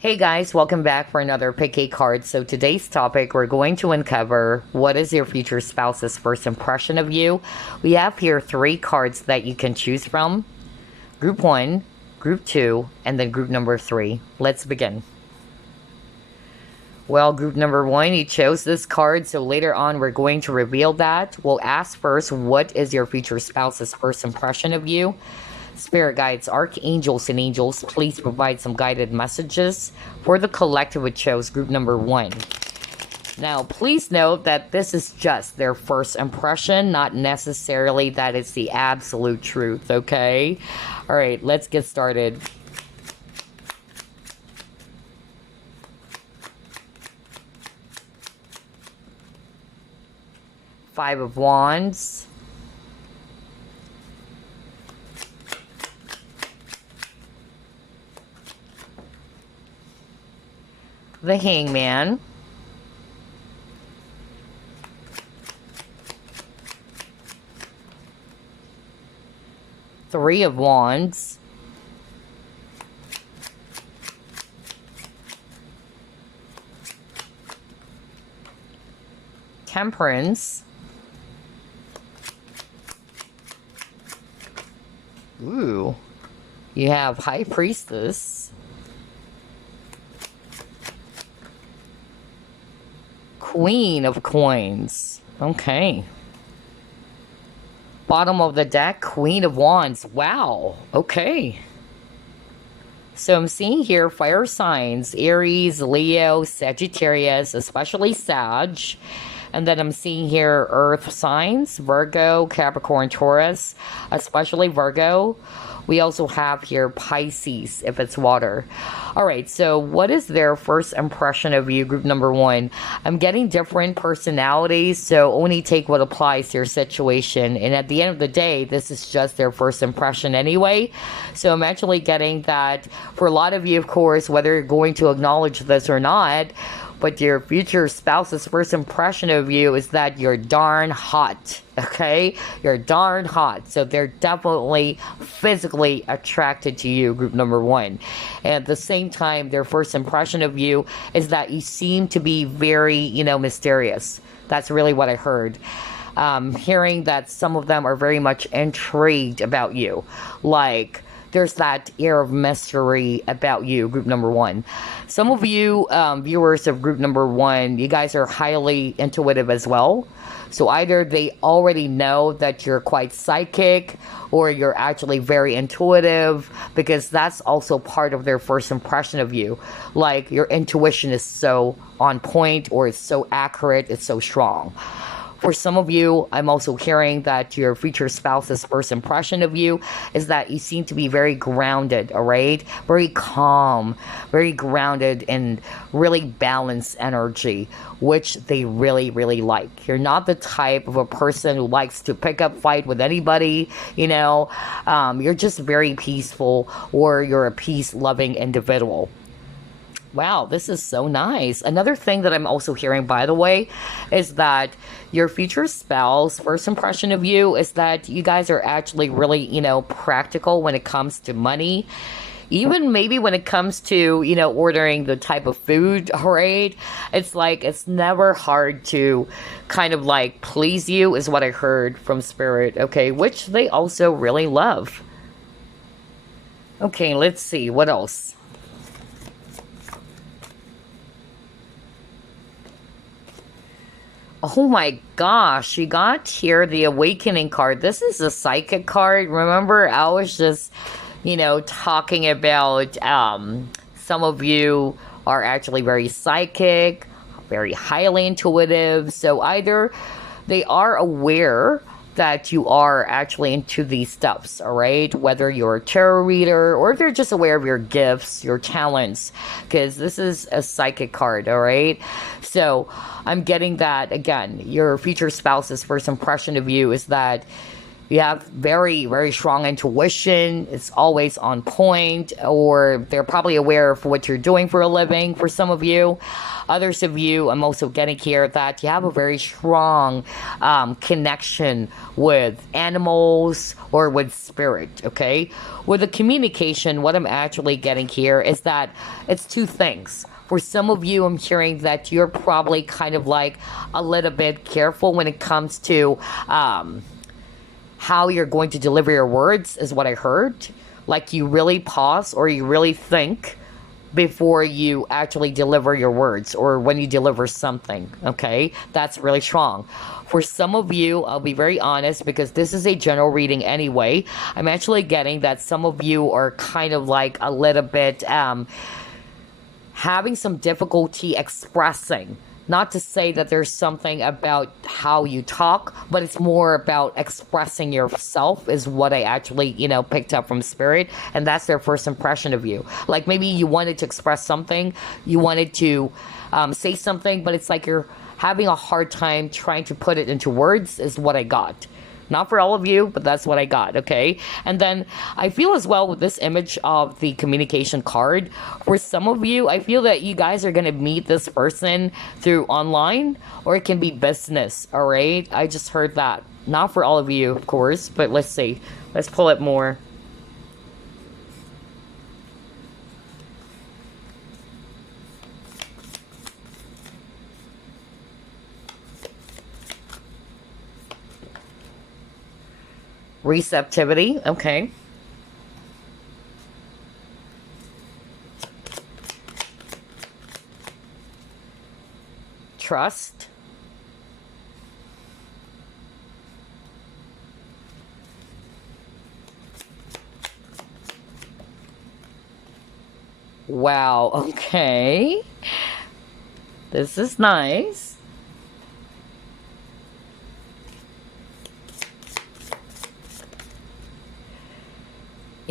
Hey guys, welcome back for another Pick a Card. So today's topic, we're going to uncover what is your future spouse's first impression of you. We have here three cards that you can choose from. Group 1, Group 2, and then Group number 3. Let's begin. Well, Group number 1, you chose this card, so later on we're going to reveal that. We'll ask first, what is your future spouse's first impression of you? Spirit guides, archangels, and angels, please provide some guided messages for the collective who chose group number 1. Now, please note that this is just their first impression, not necessarily that it's the absolute truth, okay? All right, let's get started. Five of Wands. The Hangman. Three of Wands. Temperance. Ooh. You have High Priestess. Queen of Coins. Okay. Bottom of the deck, Queen of Wands. Wow. Okay. So I'm seeing here fire signs, Aries, Leo, Sagittarius, especially Sag. And then I'm seeing here earth signs, Virgo, Capricorn, Taurus, especially Virgo. We also have here Pisces, if it's water. All right, so what is their first impression of you, group number 1? I'm getting different personalities, so only take what applies to your situation. And at the end of the day, this is just their first impression anyway. So I'm actually getting that for a lot of you, of course, whether you're going to acknowledge this or not, but your future spouse's first impression of you is that you're darn hot, okay? You're darn hot. So they're definitely physically attracted to you, group number 1. And at the same time, their first impression of you is that you seem to be very, mysterious. That's really what I heard. Hearing that some of them are very much intrigued about you. Like, there's that air of mystery about you, group number 1. Some of you viewers of group number 1, you guys are highly intuitive as well. So either they already know that you're quite psychic or you're actually very intuitive, because that's also part of their first impression of you. Like, your intuition is so on point, or it's so accurate, it's so strong. For some of you, I'm also hearing that your future spouse's first impression of you is that you seem to be very grounded, all right? Very calm, very grounded, and really balanced energy, which they really, really like. You're not the type of a person who likes to pick up fight with anybody, You're just very peaceful, or you're a peace-loving individual. Wow, this is so nice. Another thing that I'm also hearing, by the way, is that your future spouse, first impression of you is that you guys are actually really, practical when it comes to money. Even maybe when it comes to, ordering the type of food, right? It's like, it's never hard to kind of like please you, is what I heard from Spirit, okay? Which they also really love. Okay, let's see. What else? Oh my gosh, you got here the Awakening card. This is a psychic card. Remember, I was just, talking about some of you are actually very psychic, very highly intuitive. So either they are aware that you are actually into these stuffs, all right? Whether you're a tarot reader or if they're just aware of your gifts, your talents, because this is a psychic card, all right? So I'm getting that, again, your future spouse's first impression of you is that You have very, very strong intuition. It's always on point, or they're probably aware of what you're doing for a living for some of you. Others of you, I'm also getting here that you have a very strong connection with animals or with spirit, okay? With the communication, what I'm actually getting here is that it's two things. For some of you, I'm hearing that you're probably kind of like a little bit careful when it comes to how you're going to deliver your words, is what I heard. Like you really pause or you really think before you actually deliver your words, or when you deliver something, okay? That's really strong. For some of you, I'll be very honest, because this is a general reading anyway, I'm actually getting that some of you are kind of like a little bit having some difficulty expressing. Not to say that there's something about how you talk, but it's more about expressing yourself is what I actually, picked up from spirit. And that's their first impression of you. Like maybe you wanted to express something, you wanted to say something, but it's like you're having a hard time trying to put it into words is what I got. Not for all of you, but that's what I got, okay? And then I feel as well with this image of the communication card, for some of you, I feel that you guys are going to meet this person through online, or it can be business, all right? I just heard that. Not for all of you, of course, but let's see. Let's pull it more. Receptivity, okay. Trust. Wow, okay. This is nice.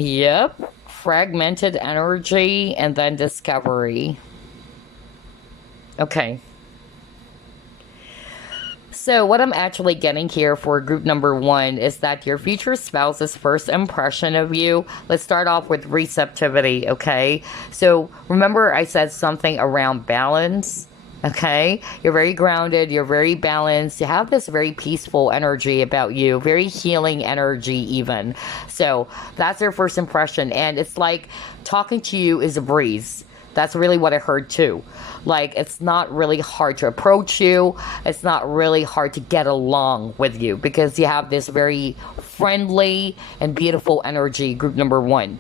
Yep. Fragmented energy and then discovery. Okay. So what I'm actually getting here for group number 1 is that your future spouse's first impression of you. Let's start off with receptivity, okay? So remember I said something around balance. Okay, you're very grounded, you're very balanced, you have this very peaceful energy about you, very healing energy even. So that's their first impression, and it's like talking to you is a breeze. That's really what I heard too. Like it's not really hard to approach you, it's not really hard to get along with you, because you have this very friendly and beautiful energy, group number 1.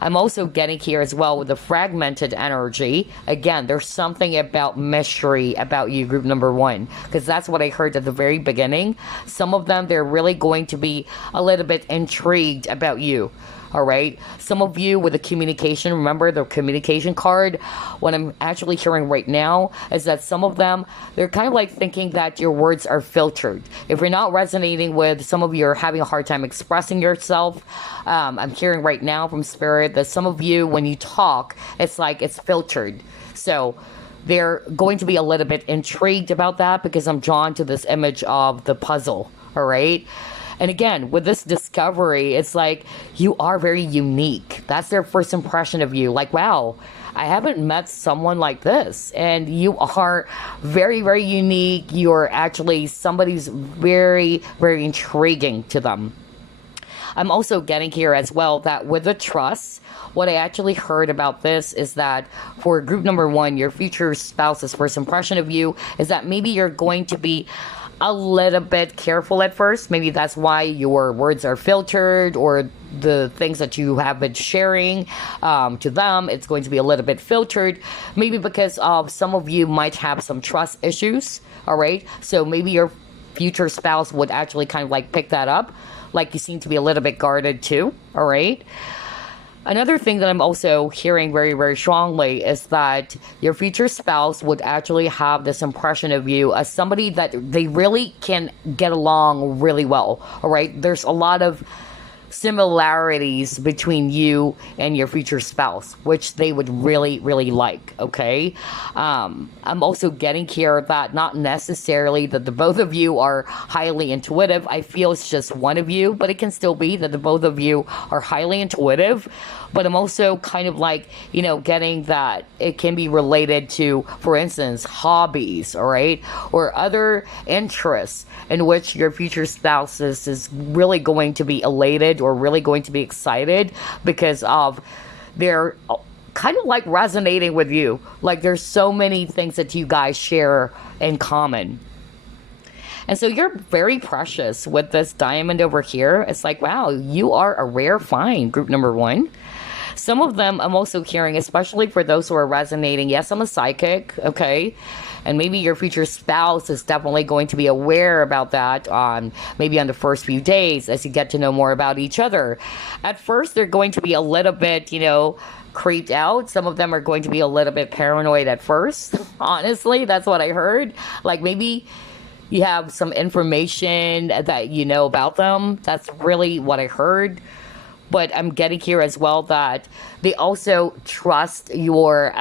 I'm also getting here as well with the fragmented energy. Again, there's something about mystery about you, group number 1, because that's what I heard at the very beginning. Some of them, they're really going to be a little bit intrigued about you. All right. Some of you with the communication, remember the communication card. What I'm actually hearing right now is that some of them, they're kind of like thinking that your words are filtered. If you're not resonating with, some of you are having a hard time expressing yourself. I'm hearing right now from spirit that some of you, when you talk, it's like it's filtered. So they're going to be a little bit intrigued about that, because I'm drawn to this image of the puzzle. All right. And again, with this discovery, it's like you are very unique. That's their first impression of you. Like, wow, I haven't met someone like this. And you are very, very unique. You're actually somebody's very, very intriguing to them. I'm also getting here as well that with the trust, what I actually heard about this is that for group number 1, your future spouse's first impression of you is that maybe you're going to be a little bit careful at first. Maybe that's why your words are filtered, or the things that you have been sharing to them, it's going to be a little bit filtered. Maybe because of some of you might have some trust issues. All right. So maybe your future spouse would actually kind of like pick that up. Like you seem to be a little bit guarded too. All right. Another thing that I'm also hearing very, very strongly is that your future spouse would actually have this impression of you as somebody that they really can get along really well. All right. There's a lot of similarities between you and your future spouse, which they would really, really like. Okay. I'm also getting here that not necessarily that the both of you are highly intuitive. I feel it's just one of you, but it can still be that the both of you are highly intuitive. But I'm also kind of like, getting that it can be related to, for instance, hobbies, all right, or other interests in which your future spouse is really going to be elated or really going to be excited because of their kind of like resonating with you. Like there's so many things that you guys share in common. And so you're very precious with this diamond over here. It's like, wow, you are a rare find, group number one. Some of them I'm also hearing, especially for those who are resonating. Yes, I'm a psychic, okay? And maybe your future spouse is definitely going to be aware about that on maybe on the first few days as you get to know more about each other. At first, they're going to be a little bit, creeped out. Some of them are going to be a little bit paranoid at first. Honestly, that's what I heard. Like maybe you have some information that you know about them. That's really what I heard. But I'm getting here as well that they also trust your,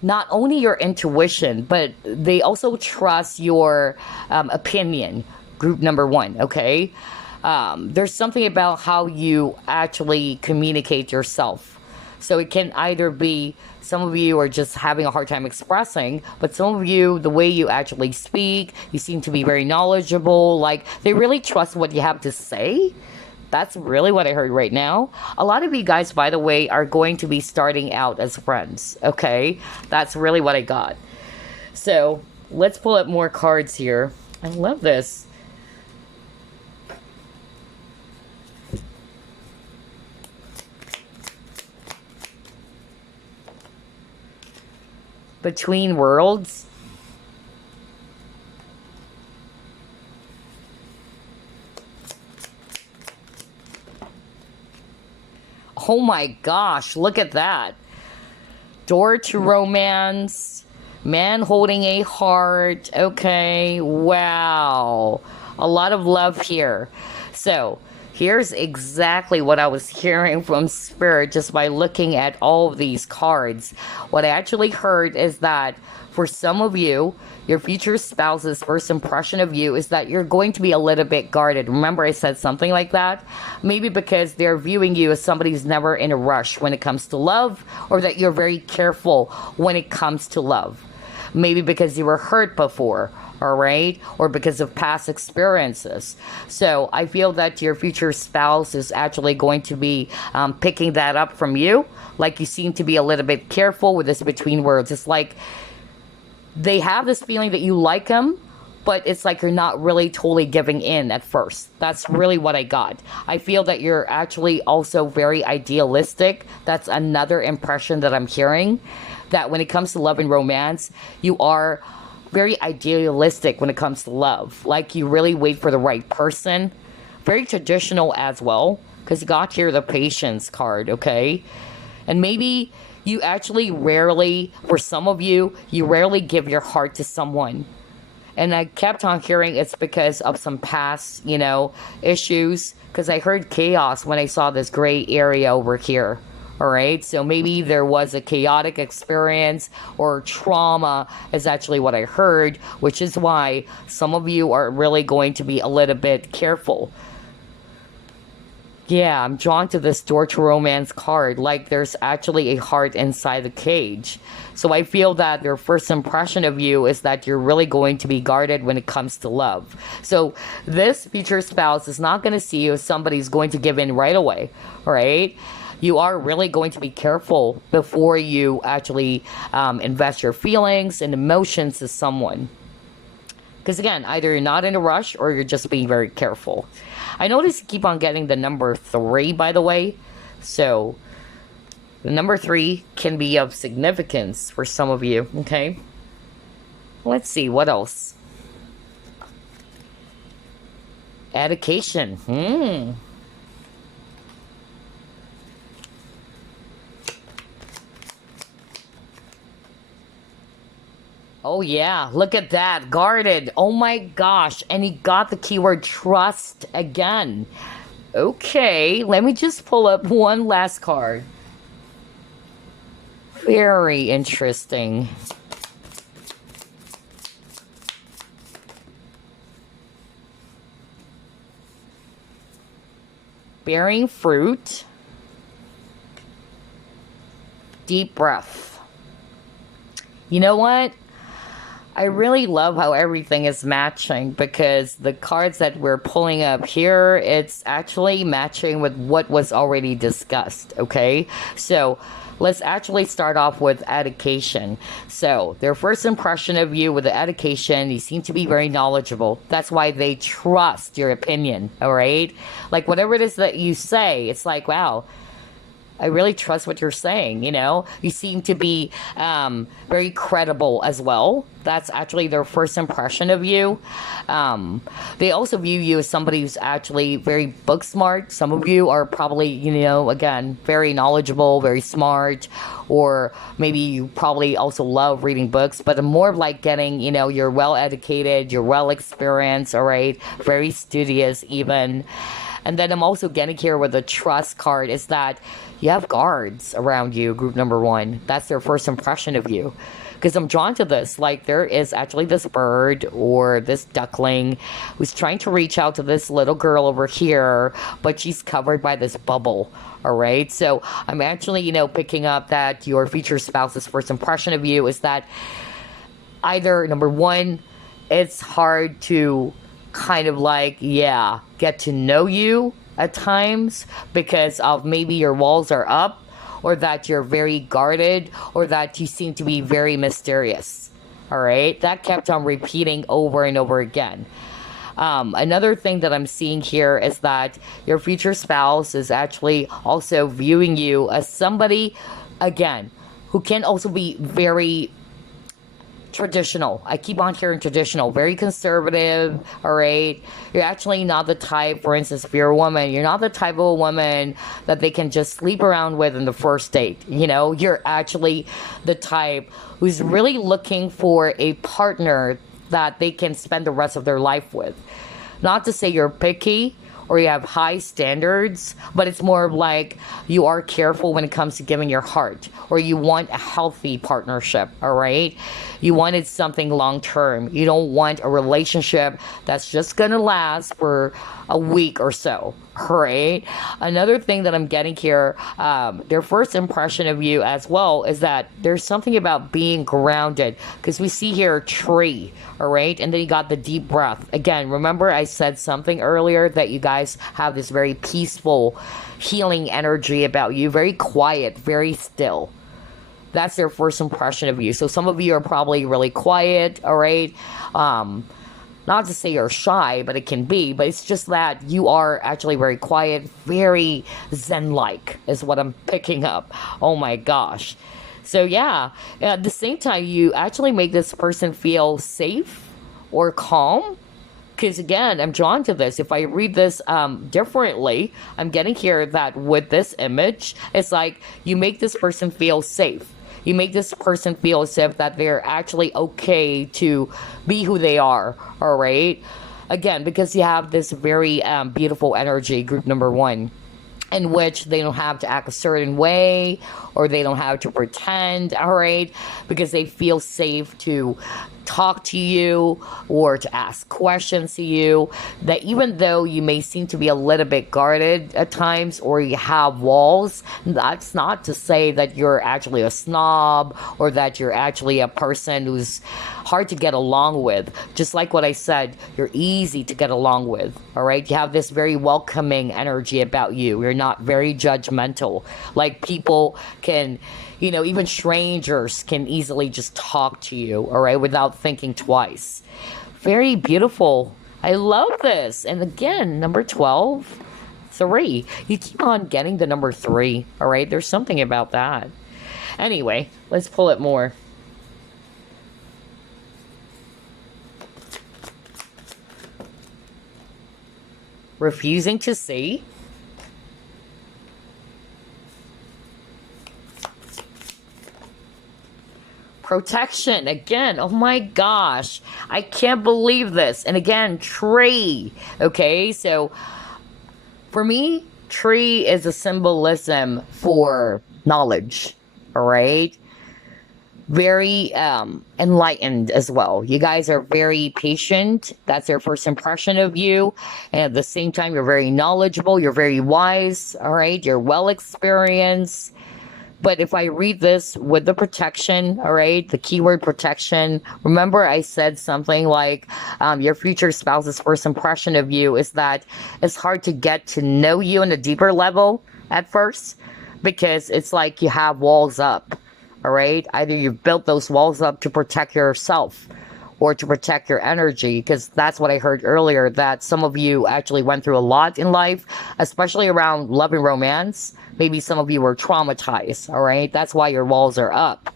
not only your intuition, but they also trust your opinion, group number one, okay? There's something about how you actually communicate yourself. So it can either be some of you are just having a hard time expressing, but some of you, the way you actually speak, you seem to be very knowledgeable. Like they really trust what you have to say. That's really what I heard right now. A lot of you guys, by the way, are going to be starting out as friends, okay? That's really what I got. So, let's pull up more cards here. I love this. Between Worlds. Oh my gosh, look at that. Door to romance. Man holding a heart. Okay, wow. A lot of love here. So, here's exactly what I was hearing from Spirit just by looking at all of these cards. What I actually heard is that for some of you, your future spouse's first impression of you is that you're going to be a little bit guarded. Remember I said something like that? Maybe because they're viewing you as somebody who's never in a rush when it comes to love, or that you're very careful when it comes to love. Maybe because you were hurt before, all right? Or because of past experiences. So I feel that your future spouse is actually going to be picking that up from you. Like you seem to be a little bit careful with this between words. It's like they have this feeling that you like them, but it's like you're not really totally giving in at first. That's really what I got. I feel that you're actually also very idealistic. That's another impression that I'm hearing. That when it comes to love and romance, you are very idealistic when it comes to love. Like you really wait for the right person. Very traditional as well, because you got here the patience card, okay? And maybe you actually rarely, for some of you, you rarely give your heart to someone. And I kept on hearing it's because of some past, issues. Because I heard chaos when I saw this gray area over here. All right, so maybe there was a chaotic experience or trauma is actually what I heard, which is why some of you are really going to be a little bit careful. Yeah, I'm drawn to this door to romance card, like there's actually a heart inside the cage. So I feel that their first impression of you is that you're really going to be guarded when it comes to love. So this future spouse is not going to see you as somebody who's going to give in right away, all right? You are really going to be careful before you actually invest your feelings and emotions to someone. Because again, either you're not in a rush or you're just being very careful. I notice you keep on getting the number 3, by the way. So, the number 3 can be of significance for some of you, okay? Let's see, what else? Education. Oh yeah, look at that. Guarded. Oh my gosh. And he got the keyword trust again. Okay, let me just pull up one last card. Very interesting. Bearing fruit. Deep breath. You know what? I really love how everything is matching because the cards that we're pulling up here, it's actually matching with what was already discussed, okay? So let's actually start off with education. So their first impression of you with the education, you seem to be very knowledgeable. That's why they trust your opinion, all right? Like whatever it is that you say, it's like, wow, I really trust what you're saying, you know? You seem to be very credible as well. That's actually their first impression of you. They also view you as somebody who's actually very book smart. Some of you are probably, you know, again, very knowledgeable, very smart, or maybe you probably also love reading books, but more of like getting, you know, you're well educated, you're well experienced, all right? Very studious even. And then I'm also getting here with the trust card is that you have guards around you, group number one. That's their first impression of you. Because I'm drawn to this. Like, there is actually this bird or this duckling who's trying to reach out to this little girl over here, but she's covered by this bubble. All right. So I'm actually, you know, picking up that your future spouse's first impression of you is that either, number one, it's hard to kind of like, yeah, get to know you at times because of maybe your walls are up, or that you're very guarded, or that you seem to be very mysterious. All right, that kept on repeating over and over again. Another thing that I'm seeing here is that your future spouse is actually also viewing you as somebody, again, who can also be very traditional. I keep on hearing traditional, very conservative, all right? You're actually not the type, for instance, if you're a woman, you're not the type of a woman that they can just sleep around with in the first date. You know, you're actually the type who's really looking for a partner that they can spend the rest of their life with. Not to say you're picky or you have high standards, but it's more of like you are careful when it comes to giving your heart, or you want a healthy partnership, all right? You wanted something long term. You don't want a relationship that's just gonna last for a week or so, right? Another thing that I'm getting here, their first impression of you as well is that there's something about being grounded, because we see here a tree, all right? And then you got the deep breath. Again, remember I said something earlier that you guys have this very peaceful, healing energy about you, very quiet, very still. That's their first impression of you. So some of you are probably really quiet, all right? Not to say you're shy, but it can be. But it's just that you are actually very quiet, very zen-like is what I'm picking up. Oh my gosh. So yeah, at the same time, you actually make this person feel safe or calm. Because again, I'm drawn to this. If I read this differently, I'm getting here that with this image, it's like you make this person feel safe. You make this person feel as if that they're actually okay to be who they are, all right? Again, because you have this very beautiful energy, group number one, in which they don't have to act a certain way or they don't have to pretend, all right? Because they feel safe to talk to you or to ask questions to you, that even though you may seem to be a little bit guarded at times or you have walls, that's not to say that you're actually a snob or that you're actually a person who's hard to get along with. Just like what I said, you're easy to get along with, all right? You have this very welcoming energy about you. You're not very judgmental. Like people can, you know, even strangers can easily just talk to you, all right, without thinking twice. Very beautiful. I love this. And again, number 12, 3. You keep on getting the number 3, all right? There's something about that. Anyway, let's pull it more. Refusing to see. Protection again. Oh my gosh, I can't believe this. And again, tree. Okay, so For me, tree is a symbolism for knowledge. All right. Very enlightened as well. You guys are very patient. That's their first impression of you. And at the same time, you're very knowledgeable. You're very wise. All right. You're well experienced. But if I read this with the protection, all right, the keyword protection, remember I said something like your future spouse's first impression of you is that it's hard to get to know you on a deeper level at first because it's like you have walls up, all right? Either you've built those walls up to protect yourself or to protect your energy, because that's what I heard earlier, that some of you actually went through a lot in life, especially around love and romance. Maybe some of you were traumatized, all right? That's why your walls are up.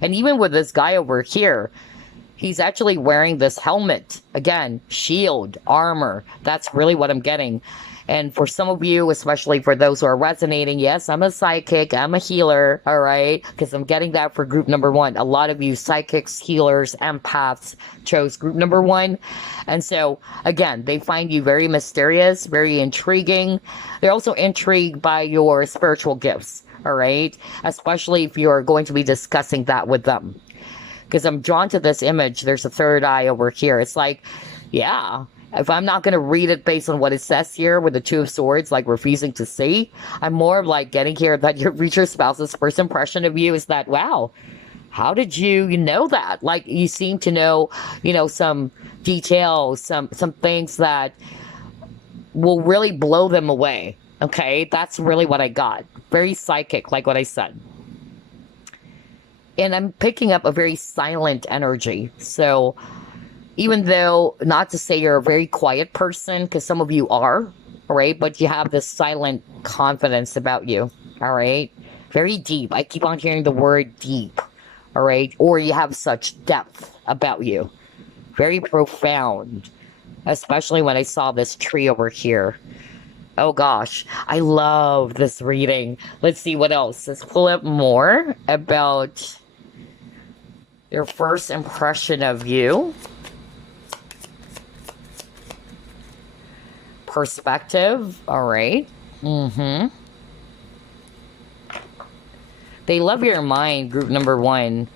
And even with this guy over here, he's actually wearing this helmet. Again, shield, armor. That's really what I'm getting. And for some of you, especially for those who are resonating, yes, I'm a psychic, I'm a healer, all right? Because I'm getting that for group number 1. A lot of you psychics, healers, empaths chose group number 1. And so, again, they find you very mysterious, very intriguing. They're also intrigued by your spiritual gifts, all right? Especially if you're going to be discussing that with them. Because I'm drawn to this image. There's a third eye over here. It's like, yeah, if I'm not going to read it based on what it says here with the Two of Swords, like refusing to see, I'm more of like getting here that your future spouse's first impression of you is that, wow, how did you know that? Like, you seem to know, some details, some things that will really blow them away. Okay, that's really what I got. Very psychic, like what I said. And I'm picking up a very silent energy. So even though, not to say you're a very quiet person, because some of you are, right? But you have this silent confidence about you, all right? Very deep. I keep on hearing the word deep, all right? Or you have such depth about you. Very profound, especially when I saw this tree over here. Oh gosh, I love this reading. Let's see what else. Let's pull up more about your first impression of you. Perspective, all right. They love your mind, group number 1.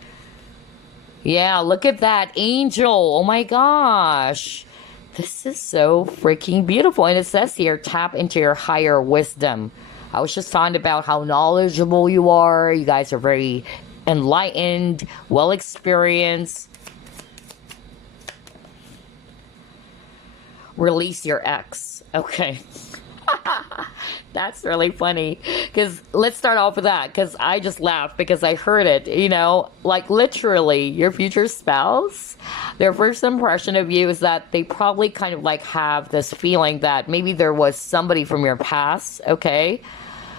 Yeah, look at that angel. Oh my gosh. This is so freaking beautiful. And it says here, tap into your higher wisdom. I was just talking about how knowledgeable you are. You guys are very enlightened, well experienced. Release your ex. Okay. That's really funny. Because let's start off with that. Because I just laughed because I heard it. Like literally your future spouse, their first impression of you is that they probably kind of like have this feeling that maybe there was somebody from your past, okay,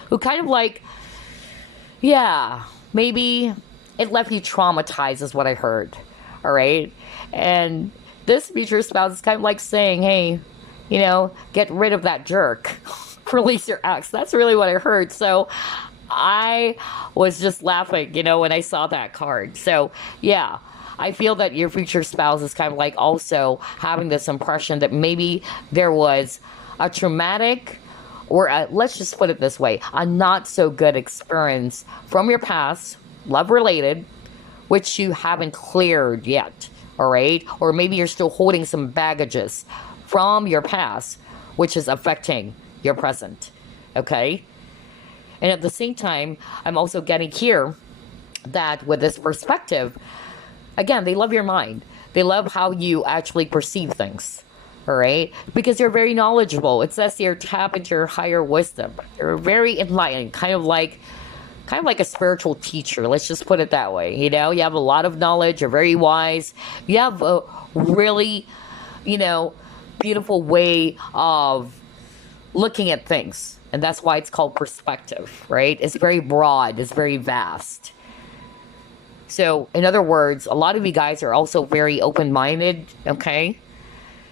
who kind of like, yeah, maybe it left you traumatized is what I heard. All right. And this future spouse is kind of like saying, hey, get rid of that jerk. Release your ex. That's really what I heard. So I was just laughing, when I saw that card. So yeah, I feel that your future spouse is kind of like also having this impression that maybe there was a traumatic, or let's just put it this way, a not so good experience from your past, love related, which you haven't cleared yet. All right. Or maybe you're still holding some baggages from your past, which is affecting your present. Okay. And at the same time, I'm also getting here that with this perspective, again, they love your mind. They love how you actually perceive things. All right. Because you're very knowledgeable. It says here, tap into your higher wisdom. You're very enlightened, kind of like a spiritual teacher. Let's just put it that way. You have a lot of knowledge. You're very wise. You have a really, beautiful way of looking at things. And that's why it's called perspective, right? It's very broad. It's very vast. So, in other words, a lot of you guys are also very open-minded, okay?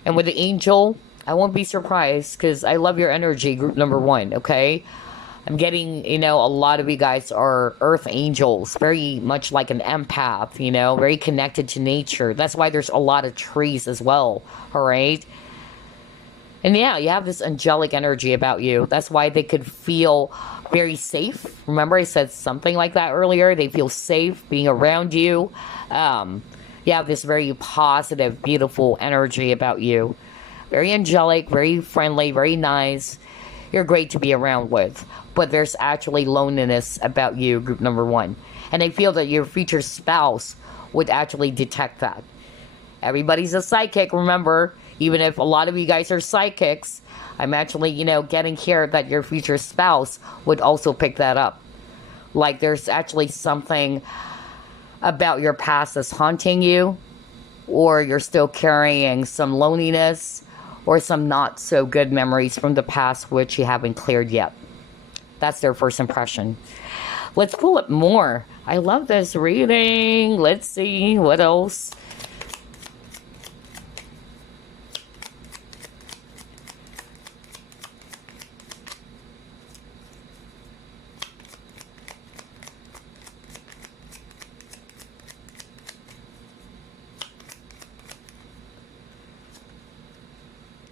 And with the angel, I won't be surprised because I love your energy, group number 1, okay? I'm getting, a lot of you guys are earth angels, very much like an empath, very connected to nature. That's why there's a lot of trees as well, all right? And yeah, you have this angelic energy about you. That's why they could feel very safe. Remember, I said something like that earlier. They feel safe being around you. Um, you have this very positive, beautiful energy about you. Very angelic, very friendly, very nice. You're great to be around with. But there's actually loneliness about you, group number one. And I feel that your future spouse would actually detect that. Everybody's a psychic, remember? Even if a lot of you guys are psychics, I'm actually, getting here that your future spouse would also pick that up. Like there's actually something about your past that's haunting you, or you're still carrying some loneliness or some not so good memories from the past which you haven't cleared yet. That's their first impression. Let's pull up more. I love this reading. Let's see what else.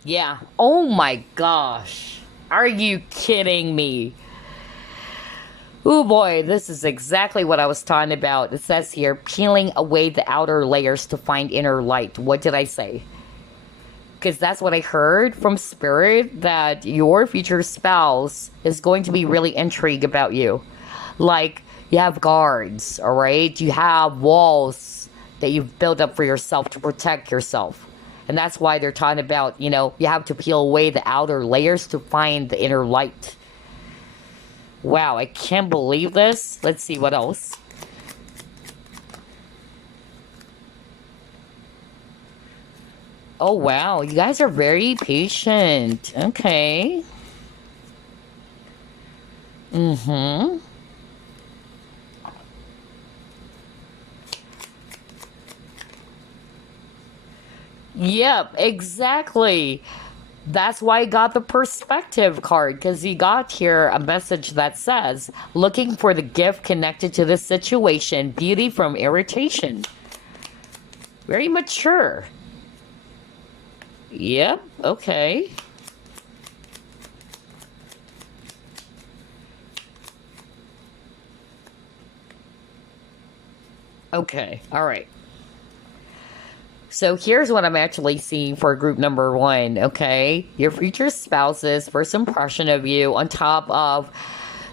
Yeah. Oh my gosh. Are you kidding me? Oh boy, this is exactly what I was talking about. It says here, peeling away the outer layers to find inner light. What did I say? Because that's what I heard from Spirit, that your future spouse is going to be really intrigued about you. Like, you have guards, all right? You have walls that you've built up for yourself to protect yourself. And that's why they're talking about, you have to peel away the outer layers to find the inner light. Wow, I can't believe this. Let's see what else. Oh, wow. You guys are very patient. Okay. Mm-hmm. Yep, exactly. That's why I got the perspective card, because you got here a message that says, looking for the gift connected to this situation, beauty from irritation. Very mature. Yep, okay. Okay, all right. So here's what I'm actually seeing for group number one, okay? Your future spouse's first impression of you, on top of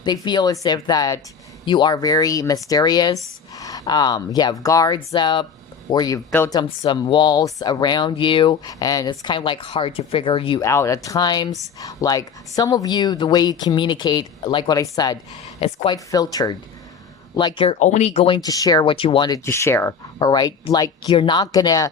they feel as if that you are very mysterious. You have guards up, or you've built up some walls around you, and it's kind of like hard to figure you out at times. Like some of you, the way you communicate, like what I said, is quite filtered. Like you're only going to share what you wanted to share, all right? Like you're not gonna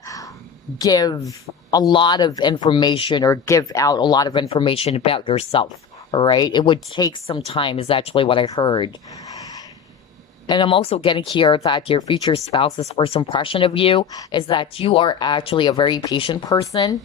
give a lot of information or give out a lot of information about yourself, all right? It would take some time, is actually what I heard. And I'm also getting here that your future spouse's first impression of you is that you are actually a very patient person.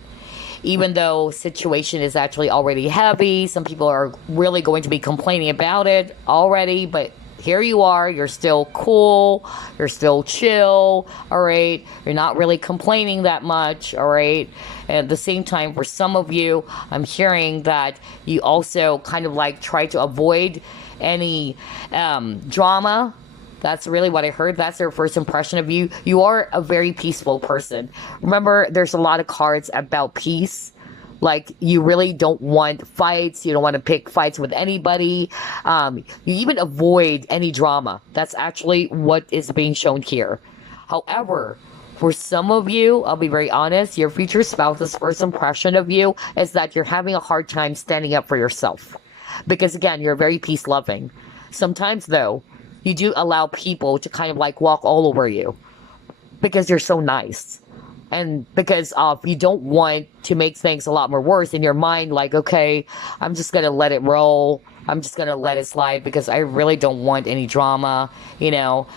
Even though situation is actually already heavy, some people are really going to be complaining about it already, but here you are, you're still cool, you're still chill, all right? You're not really complaining that much, all right? And at the same time, for some of you, I'm hearing that you also kind of like try to avoid any drama. That's really what I heard. That's their first impression of you. You are a very peaceful person. Remember, there's a lot of cards about peace. Like, you really don't want fights. You don't want to pick fights with anybody. You even avoid any drama. That's actually what is being shown here. However, for some of you, I'll be very honest, your future spouse's first impression of you is that you're having a hard time standing up for yourself. Because again, you're very peace loving. Sometimes, though, you do allow people to kind of like walk all over you because you're so nice. And because you don't want to make things a lot more worse in your mind, like, okay, I'm just going to let it roll. I'm just going to let it slide because I really don't want any drama, you know.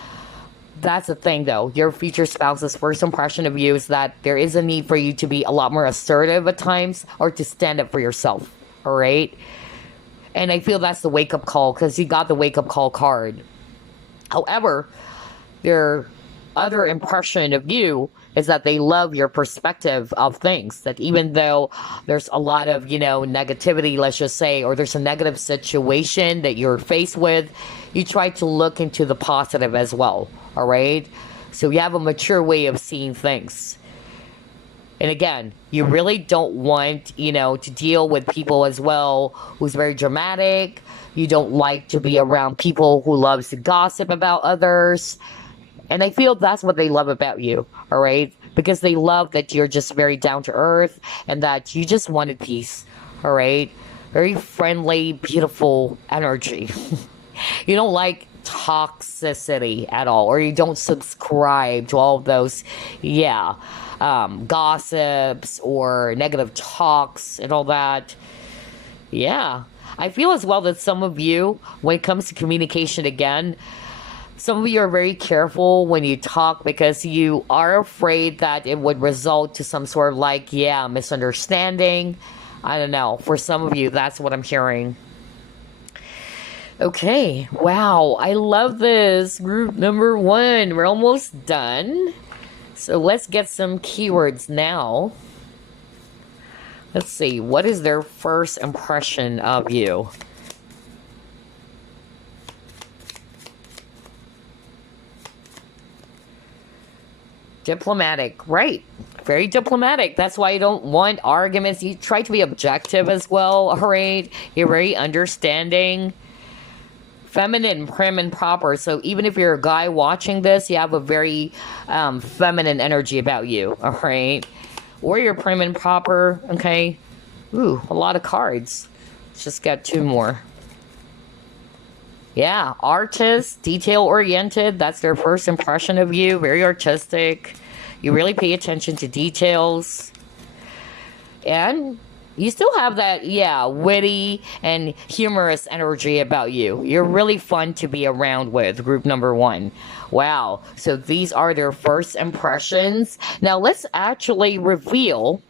That's the thing, though. Your future spouse's first impression of you is that there is a need for you to be a lot more assertive at times or to stand up for yourself, all right? And I feel that's the wake-up call because you got the wake-up call card. However, there other impression of you is that they love your perspective of things. That even though there's a lot of, negativity, let's just say, or there's a negative situation that you're faced with, you try to look into the positive as well. All right. So you have a mature way of seeing things. And again, you really don't want, to deal with people as well who's very dramatic. You don't like to be around people who loves to gossip about others. And I feel that's what they love about you, all right? Because they love that you're just very down to earth and that you just wanted peace, all right? Very friendly, beautiful energy. You don't like toxicity at all, or you don't subscribe to all of those, gossips or negative talks and all that. Yeah. I feel as well that some of you, when it comes to communication again, some of you are very careful when you talk because you are afraid that it would result to some sort of misunderstanding. I don't know. For some of you, that's what I'm hearing. Okay. Wow. I love this. Group number 1. We're almost done. So let's get some keywords now. Let's see. What is their first impression of you? Diplomatic, right? Very diplomatic. That's why you don't want arguments. You try to be objective as well, all right? You're very understanding. Feminine, prim, and proper. So even if you're a guy watching this, you have a very feminine energy about you, all right? Or you're prim and proper, okay? Ooh, a lot of cards. Let's just get 2 more. Yeah, artist, detail-oriented. That's their first impression of you. Very artistic. You really pay attention to details. And you still have that, witty and humorous energy about you. You're really fun to be around with, group number 1. Wow. So these are their first impressions. Now let's actually reveal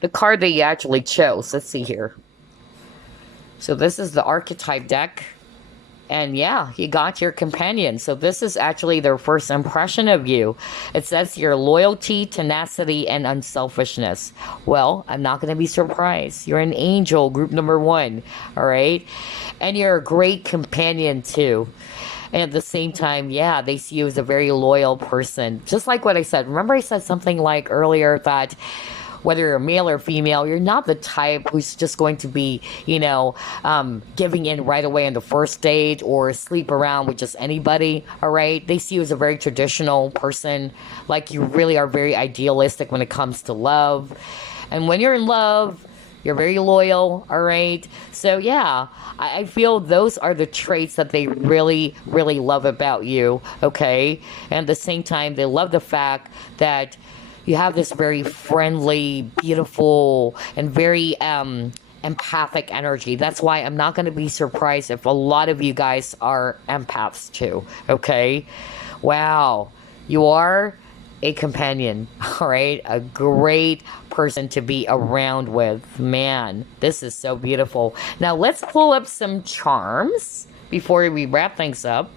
the card that you actually chose. Let's see here. So this is the archetype deck. And you got your companion. So this is actually their first impression of you. It says your loyalty, tenacity, and unselfishness. Well, I'm not going to be surprised. You're an angel, group number 1. All right. And you're a great companion too. And at the same time, they see you as a very loyal person. Just like what I said. Remember I said something like earlier that whether you're male or female, you're not the type who's just going to be, giving in right away on the first date or sleep around with just anybody, all right? They see you as a very traditional person, like you really are very idealistic when it comes to love. And when you're in love, you're very loyal, all right? So, I feel those are the traits that they really, really love about you, okay? And at the same time, they love the fact that you have this very friendly, beautiful, and very empathic energy. That's why I'm not going to be surprised if a lot of you guys are empaths too, okay? Wow. You are a companion, all right? A great person to be around with. Man, this is so beautiful. Now, let's pull up some charms before we wrap things up.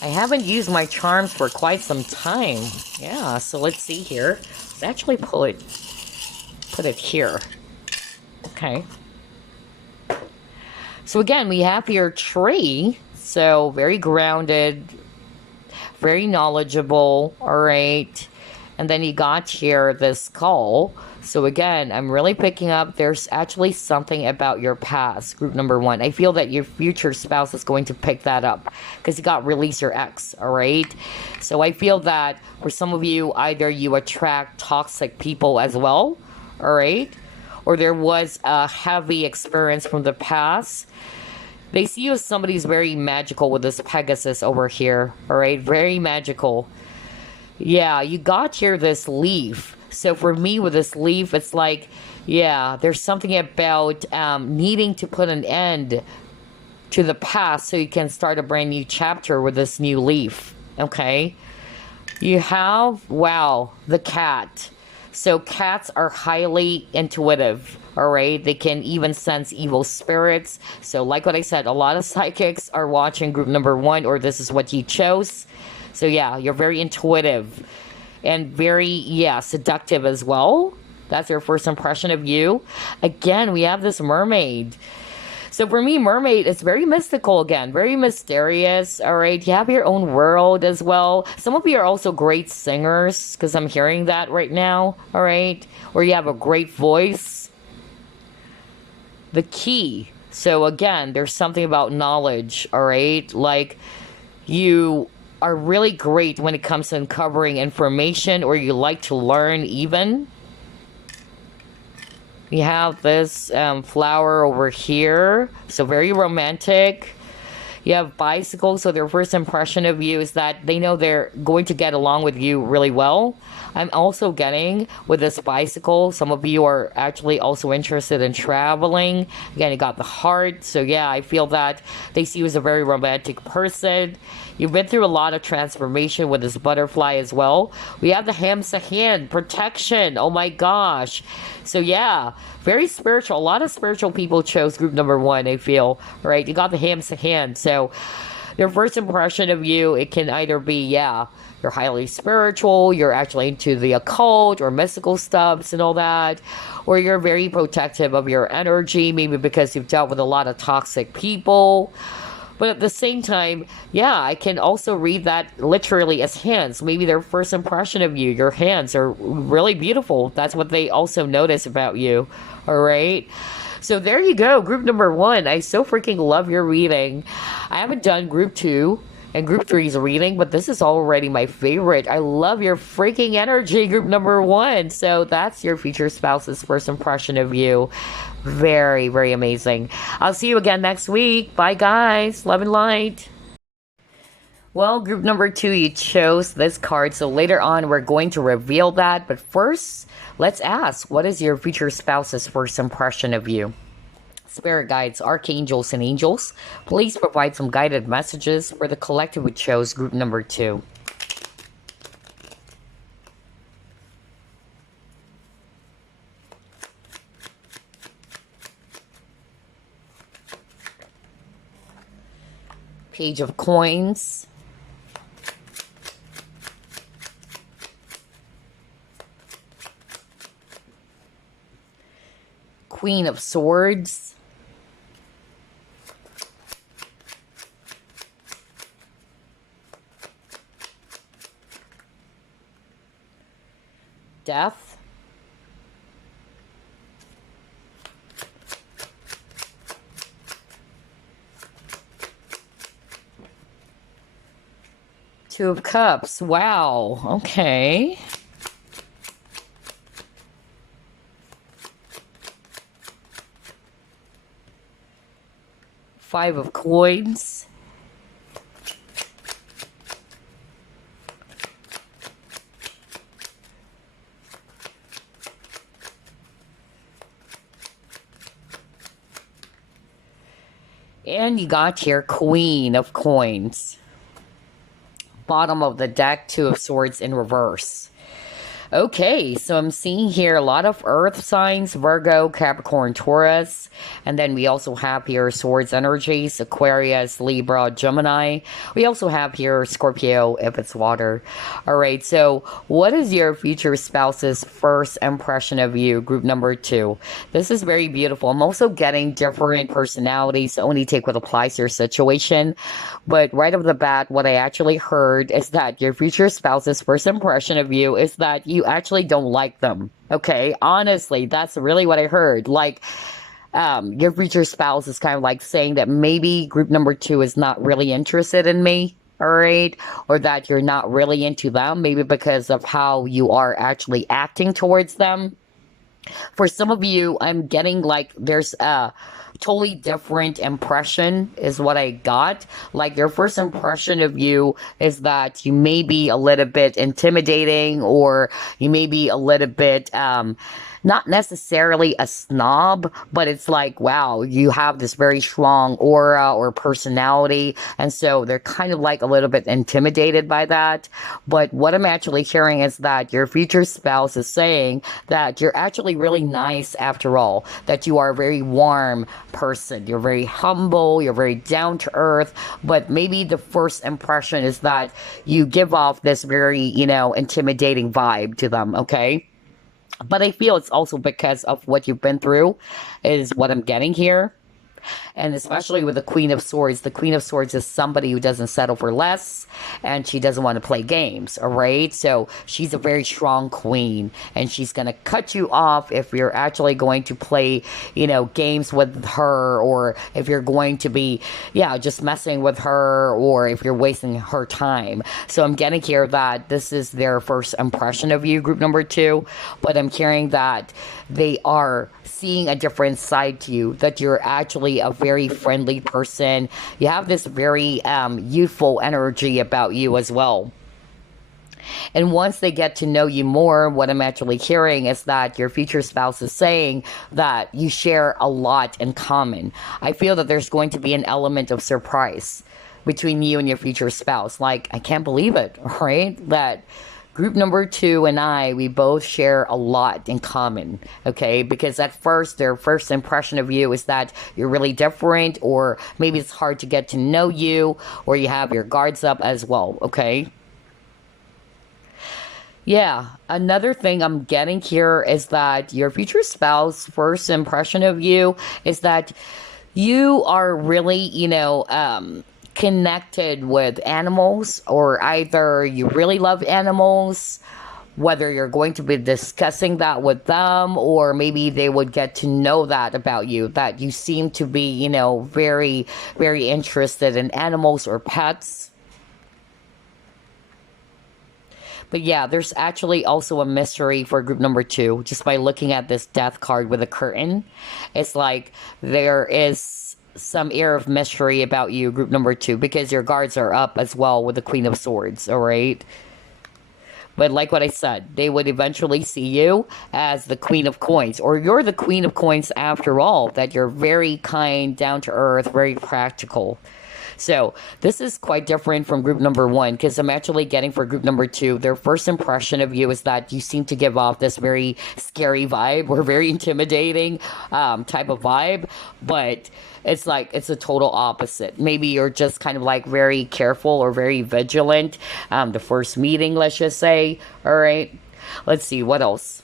I haven't used my charms for quite some time. Yeah, so let's see here. Let's actually put it here. Okay. So again, we have your tree. So very grounded, very knowledgeable, all right. And then you got here this skull. So again, I'm really picking up there's actually something about your past, group number 1. I feel that your future spouse is going to pick that up because you got release your ex, all right? So I feel that for some of you, either you attract toxic people as well, all right? Or there was a heavy experience from the past. They see you as somebody who's very magical with this Pegasus over here, all right? Very magical. Yeah, you got here this leaf. So for me with this leaf, it's like, there's something about needing to put an end to the past so you can start a brand new chapter with this new leaf, okay? You have, the cat. So cats are highly intuitive. All right, they can even sense evil spirits. So, like what I said, a lot of psychics are watching group number one, or this is what you chose. So, yeah, you're very intuitive and very, yeah, seductive as well. That's your first impression of you. Again, we have this mermaid. So for me, mermaid is very mystical again, very mysterious. All right, you have your own world as well. Some of you are also great singers because I'm hearing that right now. All right, or you have a great voice. The key. So again, there's something about knowledge. All right, like you are really great when it comes to uncovering information, or you like to learn even. We have this flower over here, so very romantic. You have bicycles, so their first impression of you is that they know they're going to get along with you really well. I'm also getting with this bicycle, some of you are actually also interested in traveling. Again, you got the heart, so yeah, I feel that they see you as a very romantic person. You've been through a lot of transformation with this butterfly as well. We have the ham sa hand, protection. Oh my gosh. So yeah, very spiritual. A lot of spiritual people chose group number one, I feel. Right? You got the ham sa hand. So their first impression of you, it can either be, yeah, you're highly spiritual, you're actually into the occult or mystical stuffs and all that, or you're very protective of your energy, maybe because you've dealt with a lot of toxic people. But at the same time, yeah, I can also read that literally as hands. Maybe their first impression of you, your hands are really beautiful. That's what they also notice about you. All right. So there you go. Group number one. I so freaking love your reading. I haven't done group two and group three's reading, but this is already my favorite. I love your freaking energy, group number one. So that's your future spouse's first impression of you. Very, very amazing. I'll see you again next week. Bye, guys. Love and light. Well, group number two, you chose this card. So later on, we're going to reveal that. But first, let's ask, what is your future spouse's first impression of you? Spirit guides, archangels, and angels, please provide some guided messages for the collective who chose group number two. Page of Coins. Queen of Swords. Death. Two of Cups. Wow. Okay. Five of Coins. And you got your Queen of Coins. Bottom of the deck, Two of Swords in reverse. Okay, so I'm seeing here a lot of earth signs, Virgo, Capricorn, Taurus. And then we also have here swords energies, Aquarius, Libra, Gemini. We also have here Scorpio if it's water. All right, so what is your future spouse's first impression of you, group number two? This is very beautiful. I'm also getting different personalities. Only take what applies to your situation. But right off the bat, what I actually heard is that your future spouse's first impression of you is that you actually don't like them. Okay, honestly, that's really what I heard. Like, your future spouse is kind of like saying that maybe group number two is not really interested in me, all right? Or that you're not really into them, maybe because of how you are actually acting towards them. For some of you, I'm getting like there's a totally different impression is what I got. Like their first impression of you is that you may be a little bit intimidating, or you may be a little bit not necessarily a snob, but it's like, wow, you have this very strong aura or personality. And so they're kind of like a little bit intimidated by that. But what I'm actually hearing is that your future spouse is saying that you're actually really nice after all, that you are a very warm person. You're very humble, you're very down to earth, but maybe the first impression is that you give off this very, intimidating vibe to them, okay? But I feel it's also because of what you've been through, is what I'm getting here. And especially with the Queen of Swords is somebody who doesn't settle for less, and she doesn't want to play games, all right? So she's a very strong queen, and she's going to cut you off if you're actually going to play, games with her, or if you're going to be, just messing with her, or if you're wasting her time. So I'm getting here that this is their first impression of you, group number 2, but I'm hearing that they are seeing a different side to you, that you're actually a very friendly person. You have this very youthful energy about you as well. And once they get to know you more, what I'm actually hearing is that your future spouse is saying that you share a lot in common. I feel that there's going to be an element of surprise between you and your future spouse. Like, I can't believe it, right? That group number 2 and we both share a lot in common, okay? Because at first, their first impression of you is that you're really different, or maybe it's hard to get to know you, or you have your guards up as well, okay? Yeah, another thing I'm getting here is that your future spouse first impression of you is that you are really, connected with animals, or either you really love animals, whether you're going to be discussing that with them, or maybe they would get to know that about you, that you seem to be, very, very interested in animals or pets. But yeah, there's actually also a mystery for group number 2, just by looking at this death card with a curtain. It's like there is some air of mystery about you, group number 2, because your guards are up as well with the Queen of Swords, all right? But like what I said, they would eventually see you as the Queen of Coins, or you're the Queen of Coins after all, that you're very kind, down to earth, very practical. So this is quite different from group number 1, because I'm actually getting for group number 2, their first impression of you is that you seem to give off this very scary vibe, or very intimidating type of vibe, but it's like it's a total opposite. Maybe you're just kind of like very careful or very vigilant. The first meeting, let's just say. All right, let's see what else.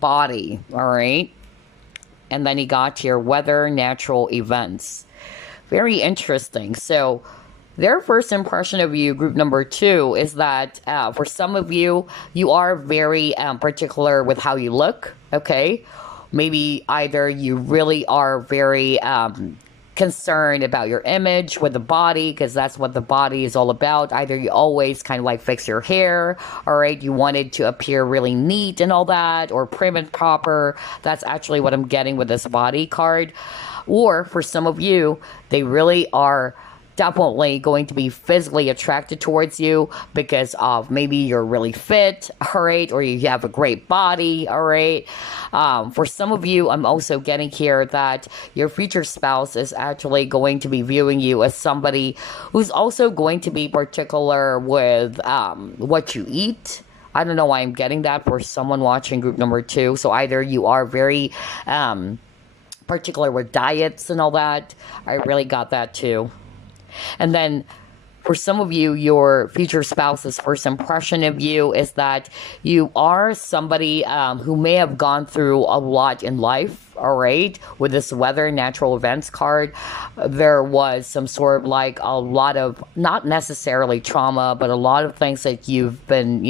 Body, all right, and then you got your weather, natural events. Very interesting. So their first impression of you, group number 2, is that for some of you, you are very particular with how you look, okay? Maybe either you really are very concerned about your image with the body, because that's what the body is all about. Either you always kind of like fix your hair, all right, you wanted to appear really neat and all that, or prim and proper. That's actually what I'm getting with this body card. Or for some of you, they really are definitely going to be physically attracted towards you because of maybe you're really fit, all right, or you have a great body, all right. For some of you, I'm also getting here that your future spouse is actually going to be viewing you as somebody who's also going to be particular with what you eat. I don't know why I'm getting that for someone watching group number 2. So either you are very particular with diets and all that. I really got that too. And then for some of you, your future spouse's first impression of you is that you are somebody who may have gone through a lot in life, all right, with this weather natural events card, there was some sort of like a lot of, not necessarily trauma, but a lot of things that you've been,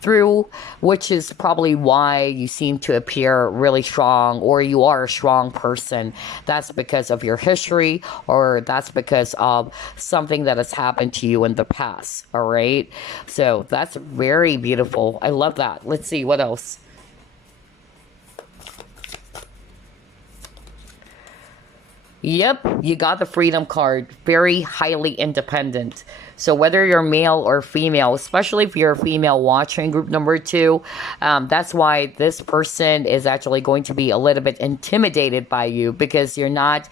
through, which is probably why you seem to appear really strong, or you are a strong person. That's because of your history, or that's because of something that has happened to you in the past, all right? So that's very beautiful. I love that. Let's see what else. Yep, you got the freedom card. Very highly independent. So whether you're male or female, especially if you're a female watching group number 2, that's why this person is actually going to be a little bit intimidated by you, because you're not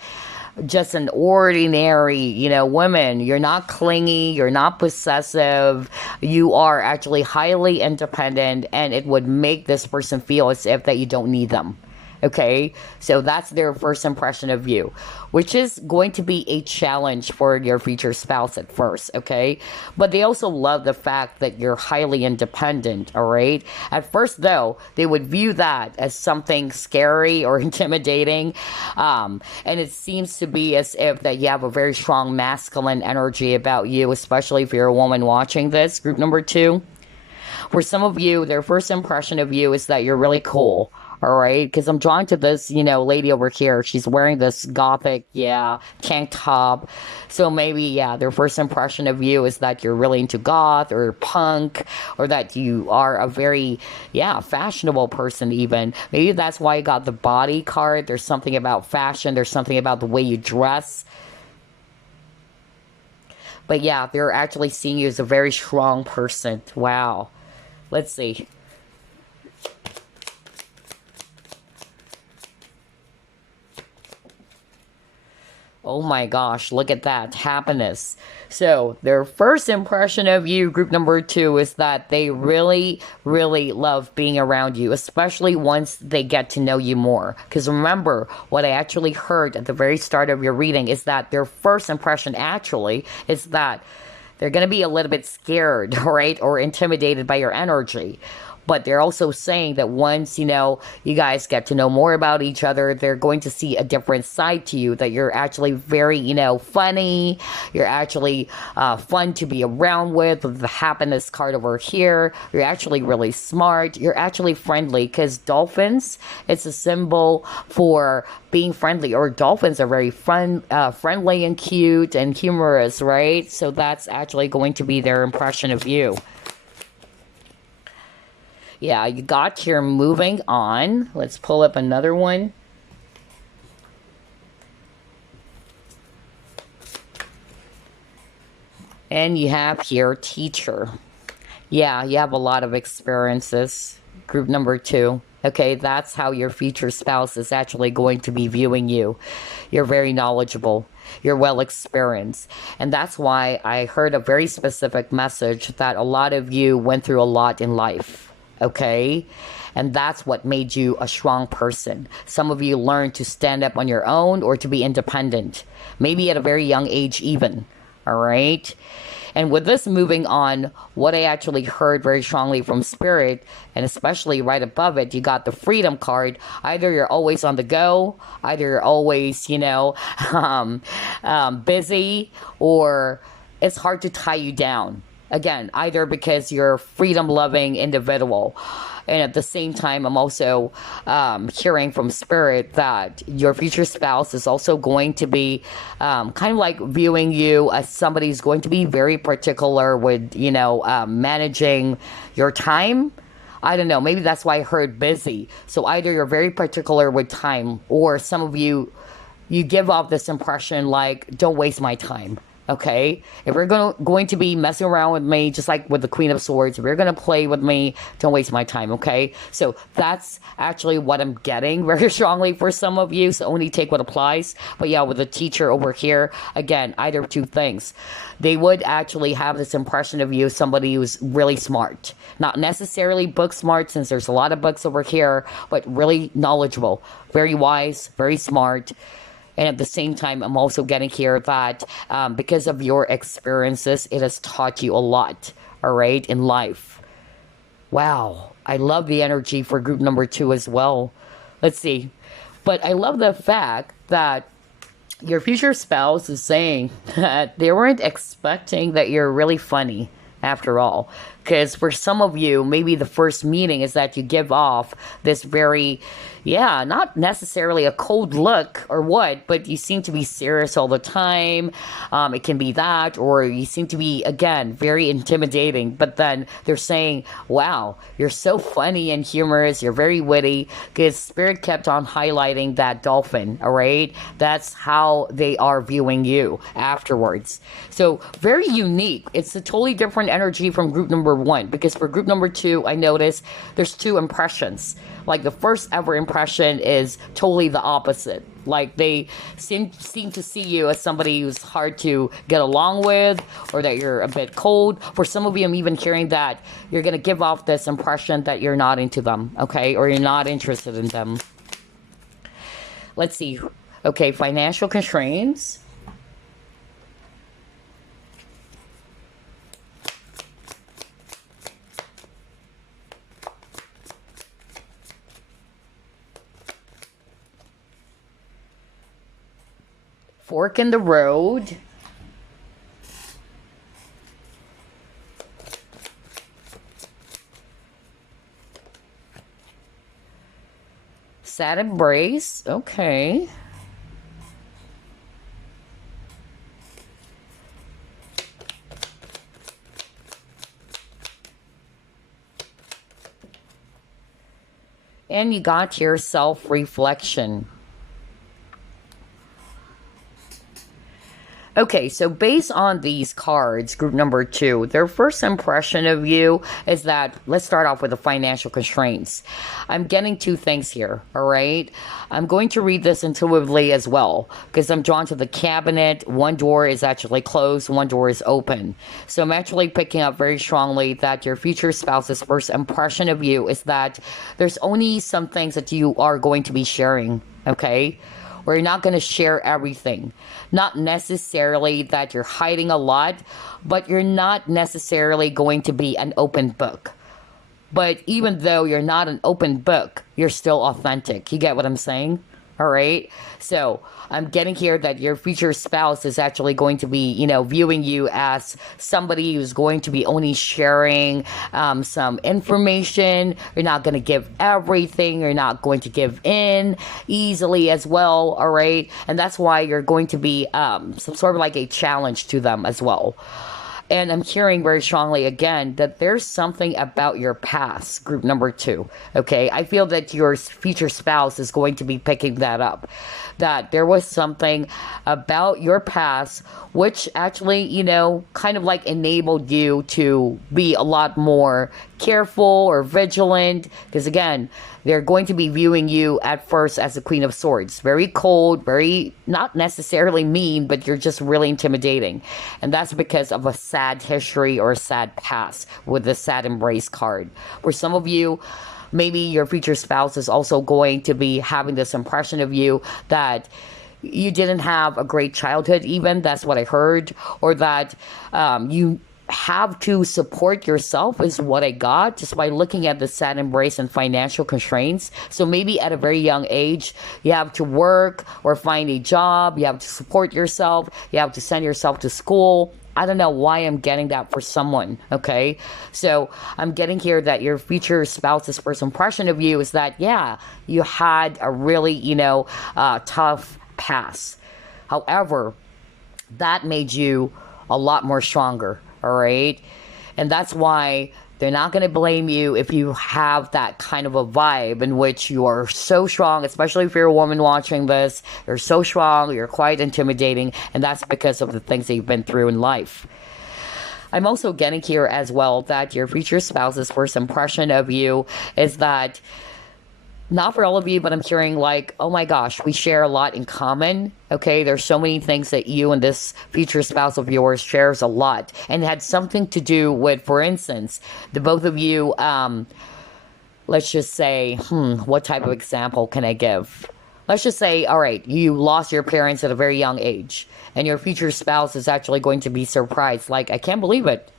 just an ordinary, woman. You're not clingy, you're not possessive. You are actually highly independent, and it would make this person feel as if that you don't need them. Okay, so that's their first impression of you, which is going to be a challenge for your future spouse at first. Okay, but they also love the fact that you're highly independent. All right, at first though, they would view that as something scary or intimidating, and it seems to be as if that you have a very strong masculine energy about you, especially if you're a woman watching this group number 2. For some of you, their first impression of you is that you're really cool. All right, because I'm drawn to this, lady over here. She's wearing this gothic, tank top. So maybe, their first impression of you is that you're really into goth or punk, or that you are a very, fashionable person even. Maybe that's why you got the body card. There's something about fashion. There's something about the way you dress. But they're actually seeing you as a very strong person. Wow. Let's see. Oh my gosh, look at that. Happiness. So their first impression of you, group number 2, is that they really, really love being around you, especially once they get to know you more. Because remember, what I actually heard at the very start of your reading is that their first impression actually is that they're going to be a little bit scared, right? Or intimidated by your energy. But they're also saying that once, you guys get to know more about each other, they're going to see a different side to you, that you're actually very, funny. You're actually fun to be around with the happiness card over here. You're actually really smart. You're actually friendly, because dolphins, it's a symbol for being friendly, or dolphins are very friendly and cute and humorous, right? So that's actually going to be their impression of you. Yeah, you got here. Moving on. Let's pull up another one. And you have here teacher. Yeah, you have a lot of experiences. Group number 2. Okay, that's how your future spouse is actually going to be viewing you. You're very knowledgeable. You're well experienced. And that's why I heard a very specific message that a lot of you went through a lot in life. Okay, and that's what made you a strong person. Some of you learned to stand up on your own, or to be independent, maybe at a very young age even. All right, and with this, moving on, what I actually heard very strongly from spirit, and especially right above it, you got the freedom card. Either you're always on the go, either you're always busy, or it's hard to tie you down. Again, either because you're a freedom-loving individual, and at the same time, I'm also hearing from spirit that your future spouse is also going to be kind of like viewing you as somebody who's going to be very particular with, managing your time. I don't know, maybe that's why I heard busy. So either you're very particular with time, or some of you give off this impression like, don't waste my time. Okay, if you're going to be messing around with me, just like with the Queen of Swords, if you're going to play with me, don't waste my time, okay? So that's actually what I'm getting very strongly for some of you, so only take what applies. But with the teacher over here, again, either of two things. They would actually have this impression of you, somebody who's really smart. Not necessarily book smart, since there's a lot of books over here, but really knowledgeable, very wise, very smart. And at the same time, I'm also getting here that because of your experiences, it has taught you a lot, all right, in life. Wow. I love the energy for group number 2 as well. Let's see. But I love the fact that your future spouse is saying that they weren't expecting that you're really funny after all. Because for some of you, maybe the first meeting is that you give off this very, yeah, not necessarily a cold look or what, but you seem to be serious all the time. It can be that, or you seem to be, again, very intimidating. But then they're saying, wow, you're so funny and humorous, you're very witty. Because Spirit kept on highlighting that dolphin, all right? That's how they are viewing you afterwards. So very unique. It's a totally different energy from group number one, because for group number two, I noticed there's two impressions. Like the first ever impression is totally the opposite. Like they seem to see you as somebody who's hard to get along with, or that you're a bit cold. For some of you, I'm even hearing that you're going to give off this impression that you're not into them, okay? Or you're not interested in them. Let's see. Okay, financial constraints. Fork in the road. Sad embrace. Okay. And you got your self-reflection. Okay, so based on these cards, group number two, their first impression of you is that, let's start off with the financial constraints. I'm getting two things here, all right? I'm going to read this intuitively as well, because I'm drawn to the cabinet. One door is actually closed, one door is open. So I'm actually picking up very strongly that your future spouse's first impression of you is that there's only some things that you are going to be sharing, okay? Or you're not going to share everything. Not necessarily that you're hiding a lot, but you're not necessarily going to be an open book. But even though you're not an open book, you're still authentic. You get what I'm saying? All right. So I'm getting here that your future spouse is actually going to be, viewing you as somebody who's going to be only sharing some information. You're not going to give everything. You're not going to give in easily as well. All right. And that's why you're going to be some sort of like a challenge to them as well. And I'm hearing very strongly again that there's something about your past, group number two, okay? I feel that your future spouse is going to be picking that up. That there was something about your past which actually, kind of like enabled you to be a lot more careful or vigilant. Because again, they're going to be viewing you at first as the Queen of Swords. Very cold, very not necessarily mean, but you're just really intimidating. And that's because of a sad history or a sad past with the sad embrace card. For some of you, maybe your future spouse is also going to be having this impression of you that you didn't have a great childhood even, that's what I heard, or that you have to support yourself is what I got just by looking at the sad embrace and financial constraints. So maybe at a very young age, you have to work or find a job, you have to support yourself, you have to send yourself to school. I don't know why I'm getting that for someone, okay? So I'm getting here that your future spouse's first impression of you is that, yeah, you had a really, tough past. However, that made you a lot more stronger, all right? And that's why they're not going to blame you if you have that kind of a vibe in which you are so strong, especially if you're a woman watching this. You're so strong, you're quite intimidating, and that's because of the things that you've been through in life. I'm also getting here as well that your future spouse's first impression of you is that, not for all of you, but I'm hearing like, oh my gosh, we share a lot in common. Okay, there's so many things that you and this future spouse of yours shares a lot, and it had something to do with, for instance, the both of you. Let's just say, what type of example can I give? Let's just say, all right, you lost your parents at a very young age, and your future spouse is actually going to be surprised. Like, I can't believe it.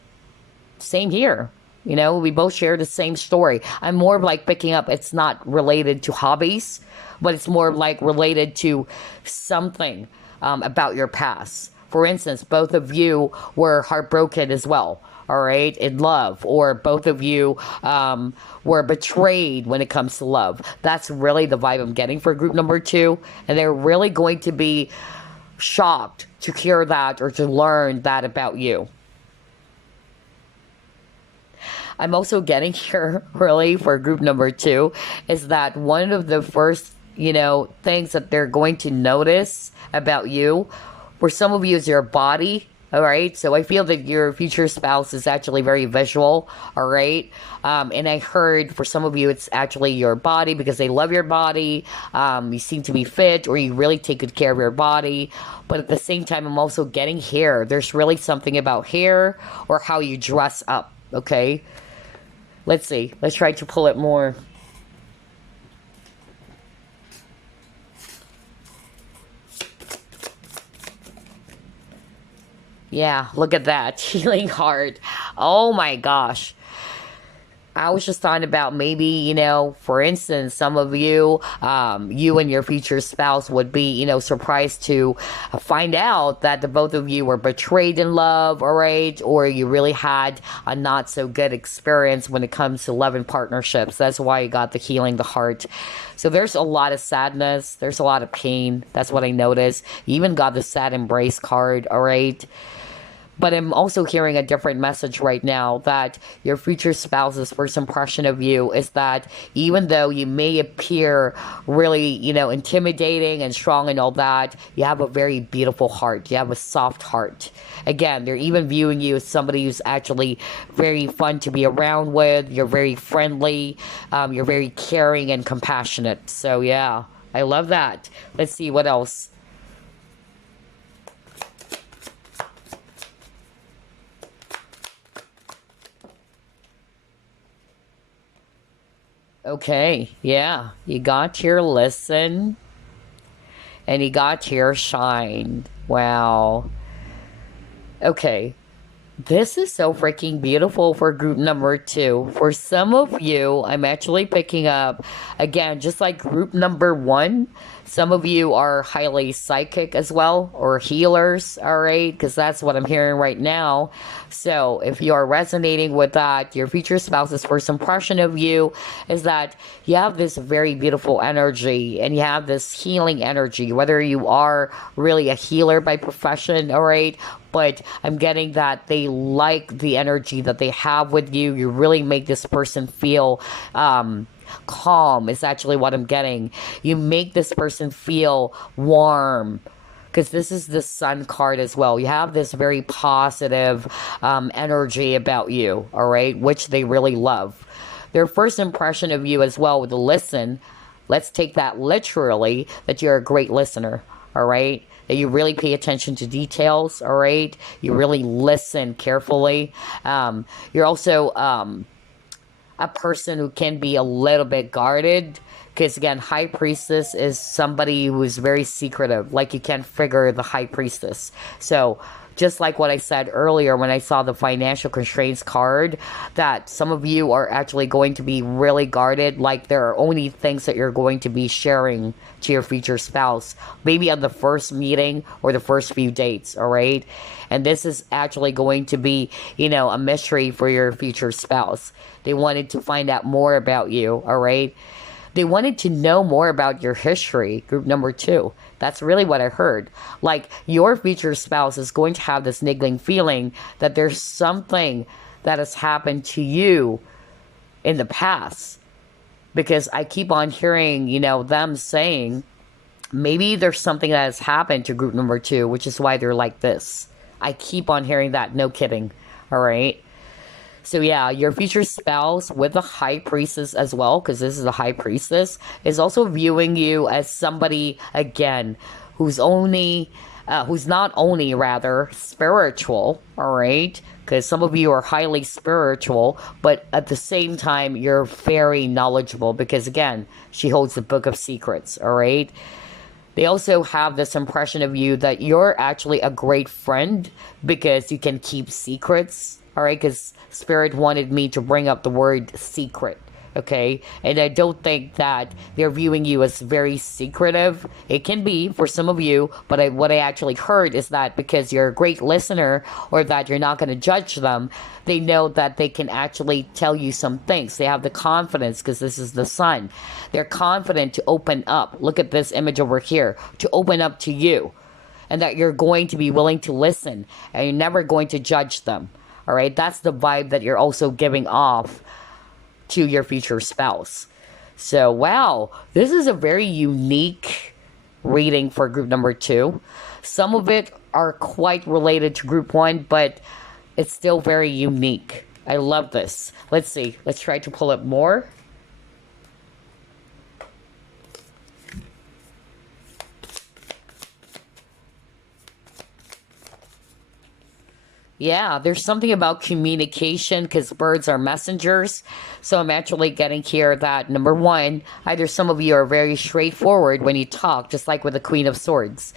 Same here. You know, we both share the same story. I'm more of like picking up, it's not related to hobbies, but it's more like related to something about your past. For instance, both of you were heartbroken as well, all right, in love, or both of you were betrayed when it comes to love. That's really the vibe I'm getting for group number two. And they're really going to be shocked to hear that or to learn that about you. I'm also getting here really for group number two is that one of the first, things that they're going to notice about you for some of you is your body. All right. So I feel that your future spouse is actually very visual. All right. And I heard for some of you, it's actually your body because they love your body. You seem to be fit or you really take good care of your body. But at the same time, I'm also getting hair. There's really something about hair or how you dress up. Okay. Let's see. Let's try to pull it more. Yeah, look at that. Healing heart. Oh my gosh. I was just talking about maybe, for instance, some of you, you and your future spouse would be, surprised to find out that the both of you were betrayed in love, all right? Or you really had a not so good experience when it comes to love and partnerships. That's why you got the healing the heart. So there's a lot of sadness. There's a lot of pain. That's what I noticed. You even got the sad embrace card, all right? But I'm also hearing a different message right now that your future spouse's first impression of you is that even though you may appear really, intimidating and strong and all that, you have a very beautiful heart. You have a soft heart. Again, they're even viewing you as somebody who's actually very fun to be around with. You're very friendly. You're very caring and compassionate. So yeah, I love that. Let's see what else. Okay, yeah, you got your listen and you got your shine. Wow. Okay, this is so freaking beautiful for group number two. For some of you, I'm actually picking up, again, just like group number one, some of you are highly psychic as well, or healers, all right? Because that's what I'm hearing right now. So if you are resonating with that, your future spouse's first impression of you is that you have this very beautiful energy and you have this healing energy, whether you are really a healer by profession, all right? But I'm getting that they like the energy that they have with you. You really make this person feel calm is actually what I'm getting. You make this person feel warm because this is the sun card as well. You have this very positive energy about you, all right, which they really love. Their first impression of you as well with the listen, let's take that literally, that you're a great listener, all right? That you really pay attention to details, all right? You really listen carefully. You're also a person who can be a little bit guarded because again, high priestess is somebody who's very secretive, like you can't figure the high priestess. So just like what I said earlier when I saw the financial constraints card, that some of you are actually going to be really guarded, like there are only things that you're going to be sharing to your future spouse, maybe on the first meeting or the first few dates, all right? And this is actually going to be, a mystery for your future spouse. They wanted to find out more about you, all right? They wanted to know more about your history, group number two. That's really what I heard. Like, your future spouse is going to have this niggling feeling that there's something that has happened to you in the past. Because I keep on hearing, them saying, maybe there's something that has happened to group number two, which is why they're like this. I keep on hearing that, no kidding, all right? So yeah, your future spouse with the high priestess as well, because this is a high priestess, is also viewing you as somebody, again, who's not only rather spiritual, all right? Because some of you are highly spiritual, but at the same time, you're very knowledgeable because again, she holds the book of secrets, all right? They also have this impression of you that you're actually a great friend because you can keep secrets, All right, because Spirit wanted me to bring up the word secret. Okay, and I don't think that they're viewing you as very secretive. It can be for some of you, but what I actually heard is that because you're a great listener, or that you're not going to judge them, they know that they can actually tell you some things. They have the confidence because this is the sun. They're confident to open up. Look at this image over here, to open up to you, and that you're going to be willing to listen, and you're never going to judge them. All right, that's the vibe that you're also giving off to your future spouse. So, wow, this is a very unique reading for group number 2. Some of it are quite related to group 1, but it's still very unique. I love this. Let's see. Let's try to pull up more. Yeah, there's something about communication because birds are messengers. So I'm actually getting here that number 1, either some of you are very straightforward when you talk, just like with the Queen of Swords.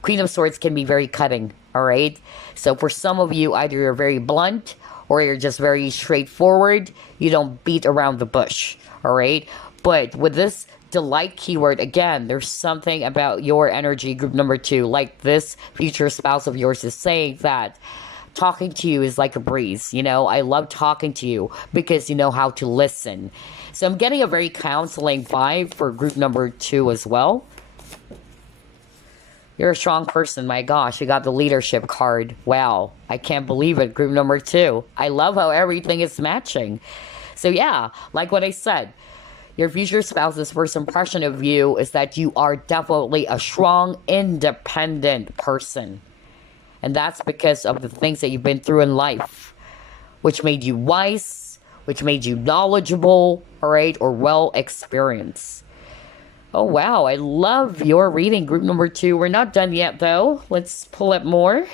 Queen of Swords can be very cutting, all right? So for some of you, either you're very blunt or you're just very straightforward. You don't beat around the bush, all right? But with this delight keyword, again, there's something about your energy, group number 2, like this future spouse of yours is saying that talking to you is like a breeze. You know, I love talking to you because you know how to listen. So I'm getting a very counseling vibe for group number 2 as well. You're a strong person. My gosh, you got the leadership card. Wow, I can't believe it. Group number 2. I love how everything is matching. So yeah, like what I said, your future spouse's first impression of you is that you are definitely a strong, independent person. And that's because of the things that you've been through in life, which made you wise, which made you knowledgeable, all right, or well experienced. Oh, wow. I love your reading, group number 2. We're not done yet, though. Let's pull up more.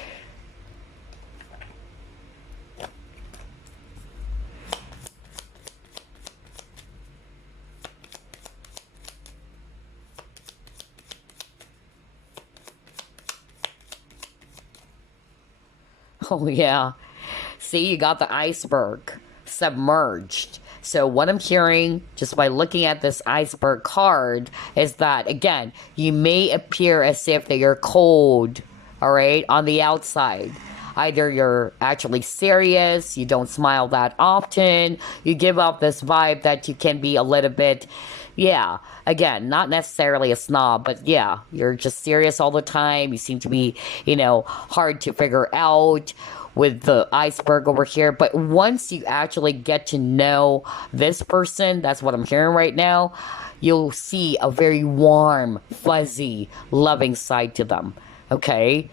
Oh, yeah. See, you got the iceberg submerged. So what I'm hearing just by looking at this iceberg card is that, again, you may appear as if that you're cold, all right, on the outside. Either you're actually serious, you don't smile that often, you give off this vibe that you can be a little bit, yeah, again, not necessarily a snob, but yeah, you're just serious all the time. You seem to be, you know, hard to figure out with the iceberg over here. But once you actually get to know this person, that's what I'm hearing right now, you'll see a very warm, fuzzy, loving side to them, okay?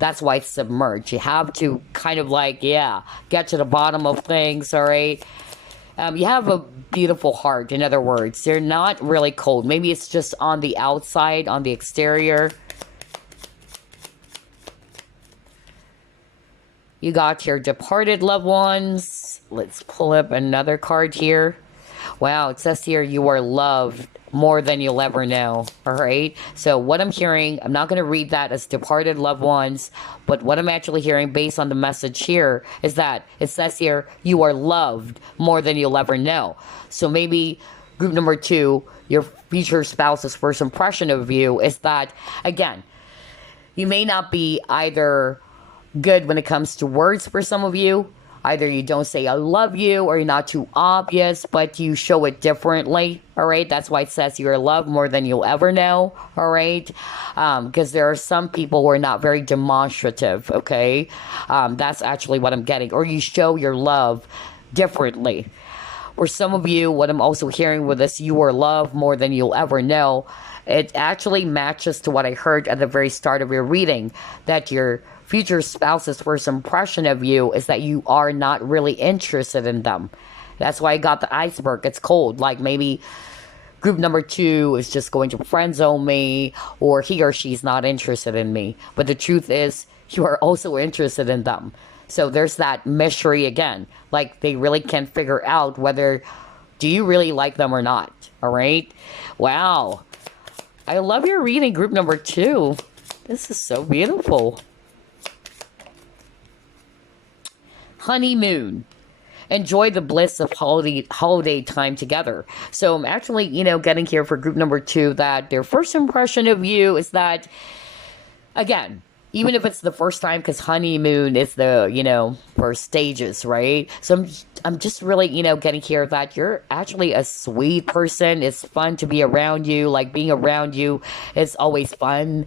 That's why it's submerged. You have to kind of like, yeah, get to the bottom of things, all right? You have a beautiful heart, in other words. They're not really cold. Maybe it's just on the outside, on the exterior. You got your departed loved ones. Let's pull up another card here. Wow, it says here you are loved more than you'll ever know. All right. So what I'm hearing, I'm not going to read that as departed loved ones, but what I'm actually hearing based on the message here is that it says here you are loved more than you'll ever know. So maybe group number 2, your future spouse's first impression of you is that, again, you may not be either good when it comes to words for some of you. Either you don't say I love you or you're not too obvious, but you show it differently, all right? That's why it says you're loved more than you'll ever know, all right? Because there are some people who are not very demonstrative, okay? That's actually what I'm getting. Or you show your love differently. For some of you, what I'm also hearing with this, you are loved more than you'll ever know, it actually matches to what I heard at the very start of your reading, that your future spouse's first impression of you is that you are not really interested in them. That's why I got the iceberg. It's cold. Like maybe group number 2 is just going to friend zone me, or he or she's not interested in me. But the truth is, you are also interested in them. So there's that mystery again. Like they really can't figure out whether do you really like them or not. All right? Wow. I love your reading, group number 2. This is so beautiful. honeymoon. Enjoy the bliss of holiday time together. So I'm actually, getting here for group number 2 that their first impression of you is that, again, even if it's the first time, because honeymoon is the, first stages, right? So I'm just really, getting here that you're actually a sweet person. It's fun to be around you. Like, being around you is always fun.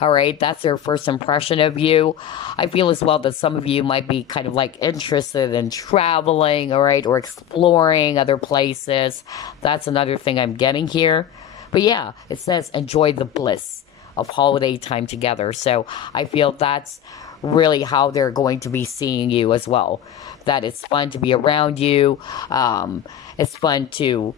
All right, that's their first impression of you. I feel as well that some of you might be kind of like interested in traveling, all right, or exploring other places. That's another thing I'm getting here. But yeah, it says enjoy the bliss of holiday time together. So I feel that's really how they're going to be seeing you as well. That it's fun to be around you. It's fun to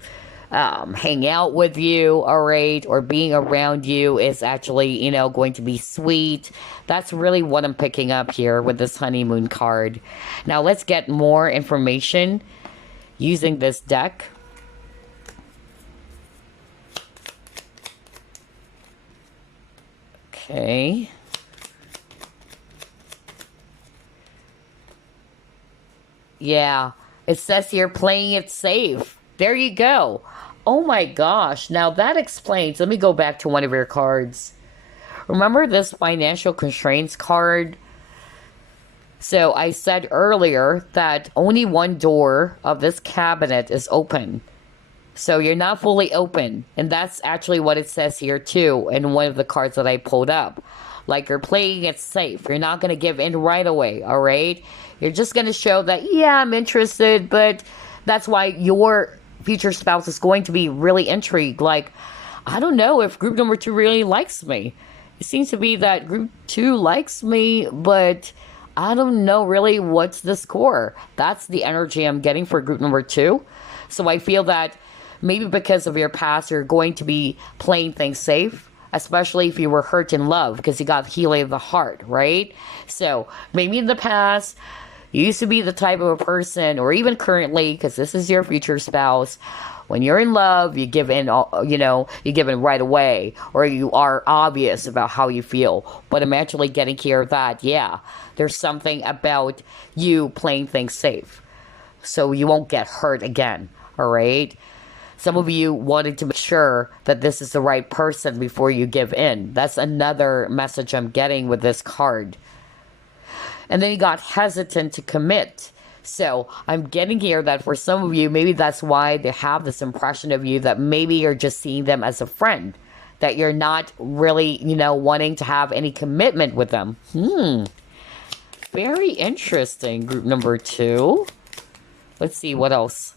hang out with you, all right, or being around you is actually, going to be sweet. That's really what I'm picking up here with this honeymoon card. Now let's get more information using this deck. Okay. Yeah, it says here playing it safe. There you go. Oh my gosh. Now that explains. Let me go back to one of your cards. Remember this financial constraints card? So I said earlier that only one door of this cabinet is open. So you're not fully open. And that's actually what it says here too in one of the cards that I pulled up. Like, you're playing it safe. You're not going to give in right away, all right? You're just going to show that, yeah, I'm interested, but that's why your future spouse is going to be really intrigued. Like, I don't know if group number 2 really likes me. It seems to be that group 2 likes me, but I don't know really what's the score. That's the energy I'm getting for group number 2. So I feel that maybe because of your past, you're going to be playing things safe, especially if you were hurt in love, because you got healing of the heart, right? So maybe in the past, you used to be the type of a person, or even currently, because this is your future spouse, when you're in love, you give in, you give in right away, or you are obvious about how you feel. But I'm actually getting here that, yeah, there's something about you playing things safe, so you won't get hurt again, all right? Some of you wanted to make sure that this is the right person before you give in. That's another message I'm getting with this card. And then you got hesitant to commit. So I'm getting here that for some of you, maybe that's why they have this impression of you, that maybe you're just seeing them as a friend, that you're not really, wanting to have any commitment with them. Very interesting, group number 2. Let's see what else.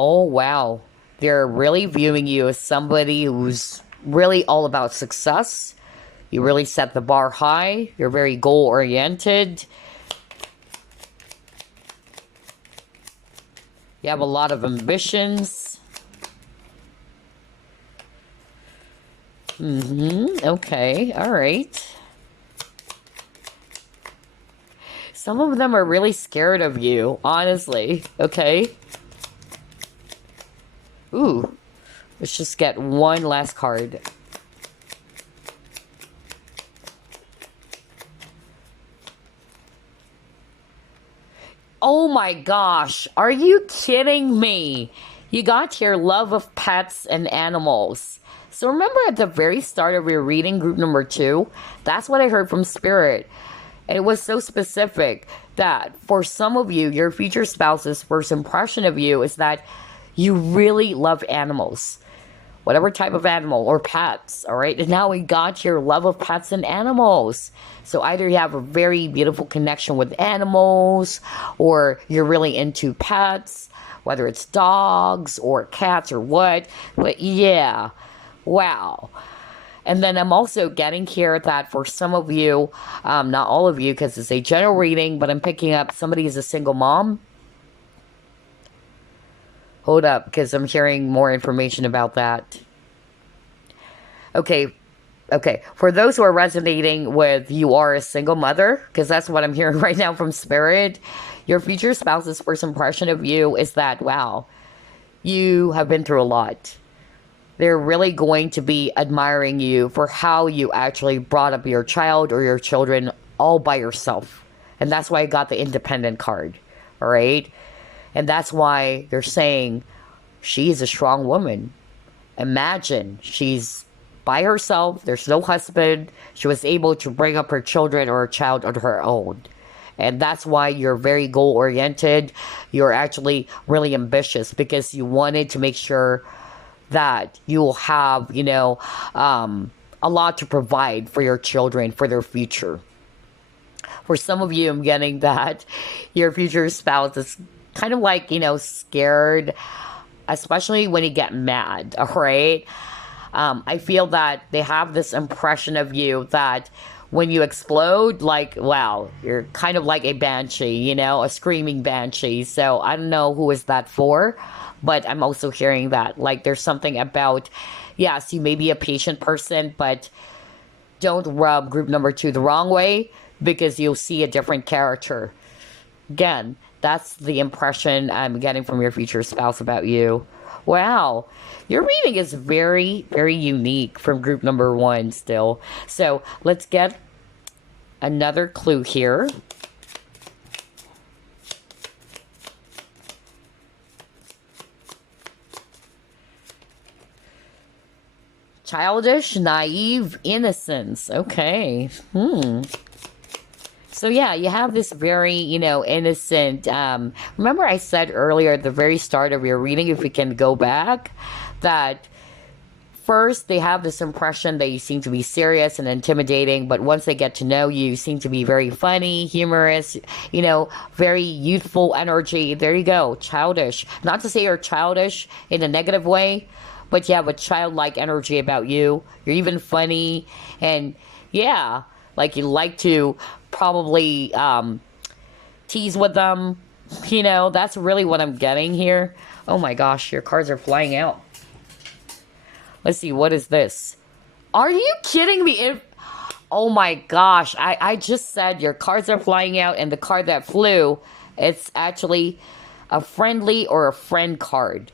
Oh, wow. They're really viewing you as somebody who's really all about success. You really set the bar high. You're very goal-oriented. You have a lot of ambitions. Okay. All right. Some of them are really scared of you, honestly. Okay. Ooh. Let's just get one last card. Oh my gosh, are you kidding me? You got your love of pets and animals. So remember at the very start of your reading, group number 2, that's what I heard from Spirit. And it was so specific that for some of you, your future spouse's first impression of you is that you really love animals. Whatever type of animal or pets, all right? And now we got your love of pets and animals. So either you have a very beautiful connection with animals, or you're really into pets, whether it's dogs or cats or what. But yeah, wow. And then I'm also getting here that for some of you, not all of you, because it's a general reading, but I'm picking up somebody is a single mom. Hold up, because I'm hearing more information about that. Okay. For those who are resonating with you are a single mother, because that's what I'm hearing right now from Spirit, your future spouse's first impression of you is that, wow, you have been through a lot. They're really going to be admiring you for how you actually brought up your child or your children all by yourself. And that's why I got the independent card. All right. And that's why they're saying she's a strong woman. Imagine she's by herself. There's no husband. She was able to bring up her children or a child on her own. And that's why you're very goal oriented. You're actually really ambitious because you wanted to make sure that you'll have, a lot to provide for your children, for their future. For some of you, I'm getting that your future spouse is kind of like, scared, especially when you get mad, all right? I feel that they have this impression of you that when you explode, like, wow, you're kind of like a banshee, a screaming banshee. So I don't know who is that for, but I'm also hearing that. Like, there's something about, yes, you may be a patient person, but don't rub group number 2 the wrong way because you'll see a different character. Again, that's the impression I'm getting from your future spouse about you. Wow. Your reading is very, very unique from group number 1 still. So let's get another clue here. Childish, naive, innocence. Okay. So yeah, you have this very, innocent. Remember I said earlier at the very start of your reading, if we can go back, that first they have this impression that you seem to be serious and intimidating, but once they get to know you, you seem to be very funny, humorous, very youthful energy. There you go, childish. Not to say you're childish in a negative way, but you have a childlike energy about you. You're even funny, and yeah, like you like to probably tease with them. That's really what I'm getting here. Oh my gosh, your cards are flying out. Let's see, what is this? Are you kidding me? Oh my gosh, I just said your cards are flying out, and the card that flew, it's actually a friendly or a friend card.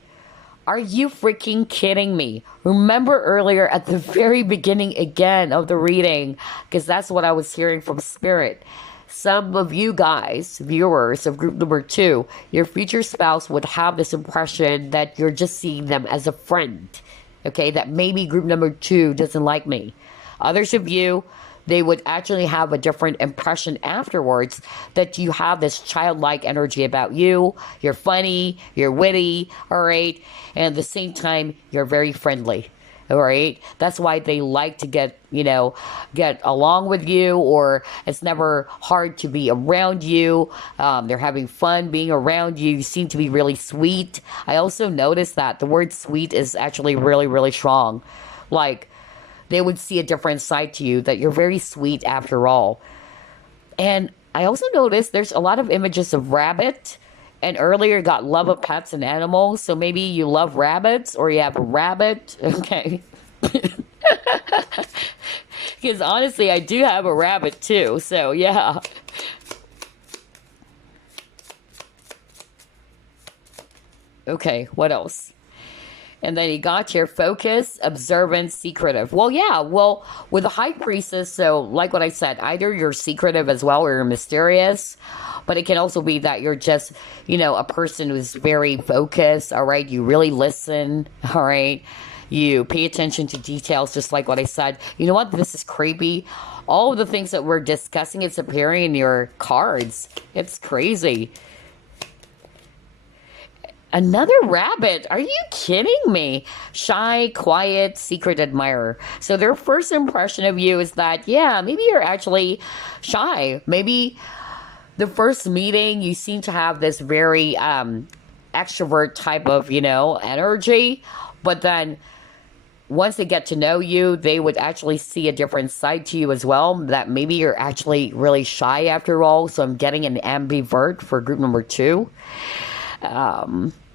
Are you freaking kidding me? Remember earlier at the very beginning again of the reading, because that's what I was hearing from Spirit. Some of you guys, viewers of group number 2, your future spouse would have this impression that you're just seeing them as a friend. Okay, that maybe group number 2 doesn't like me. Others of you, they would actually have a different impression afterwards that you have this childlike energy about you. You're funny, you're witty, all right? And at the same time, you're very friendly, all right? That's why they like to get along with you, or it's never hard to be around you. They're having fun being around you. You seem to be really sweet. I also noticed that the word sweet is actually really, really strong. Like, they would see a different side to you, that you're very sweet after all. And I also noticed there's a lot of images of rabbit. And earlier got love of pets and animals. So maybe you love rabbits, or you have a rabbit. Okay. Because honestly, I do have a rabbit too. So yeah. Okay, what else? And then you got your focus, observant, secretive. Well, yeah, with the High Priestess, so like what I said, either you're secretive as well or you're mysterious, but it can also be that you're just, a person who's very focused, all right? You really listen, all right? You pay attention to details, just like what I said. You know what? This is creepy. All of the things that we're discussing, it's appearing in your cards. It's crazy. Another rabbit. Are you kidding me? Shy, quiet, secret admirer. So their first impression of you is that, yeah, maybe you're actually shy. Maybe the first meeting, you seem to have this very extrovert type of, energy. But then once they get to know you, they would actually see a different side to you as well. That maybe you're actually really shy after all. So I'm getting an ambivert for group number 2.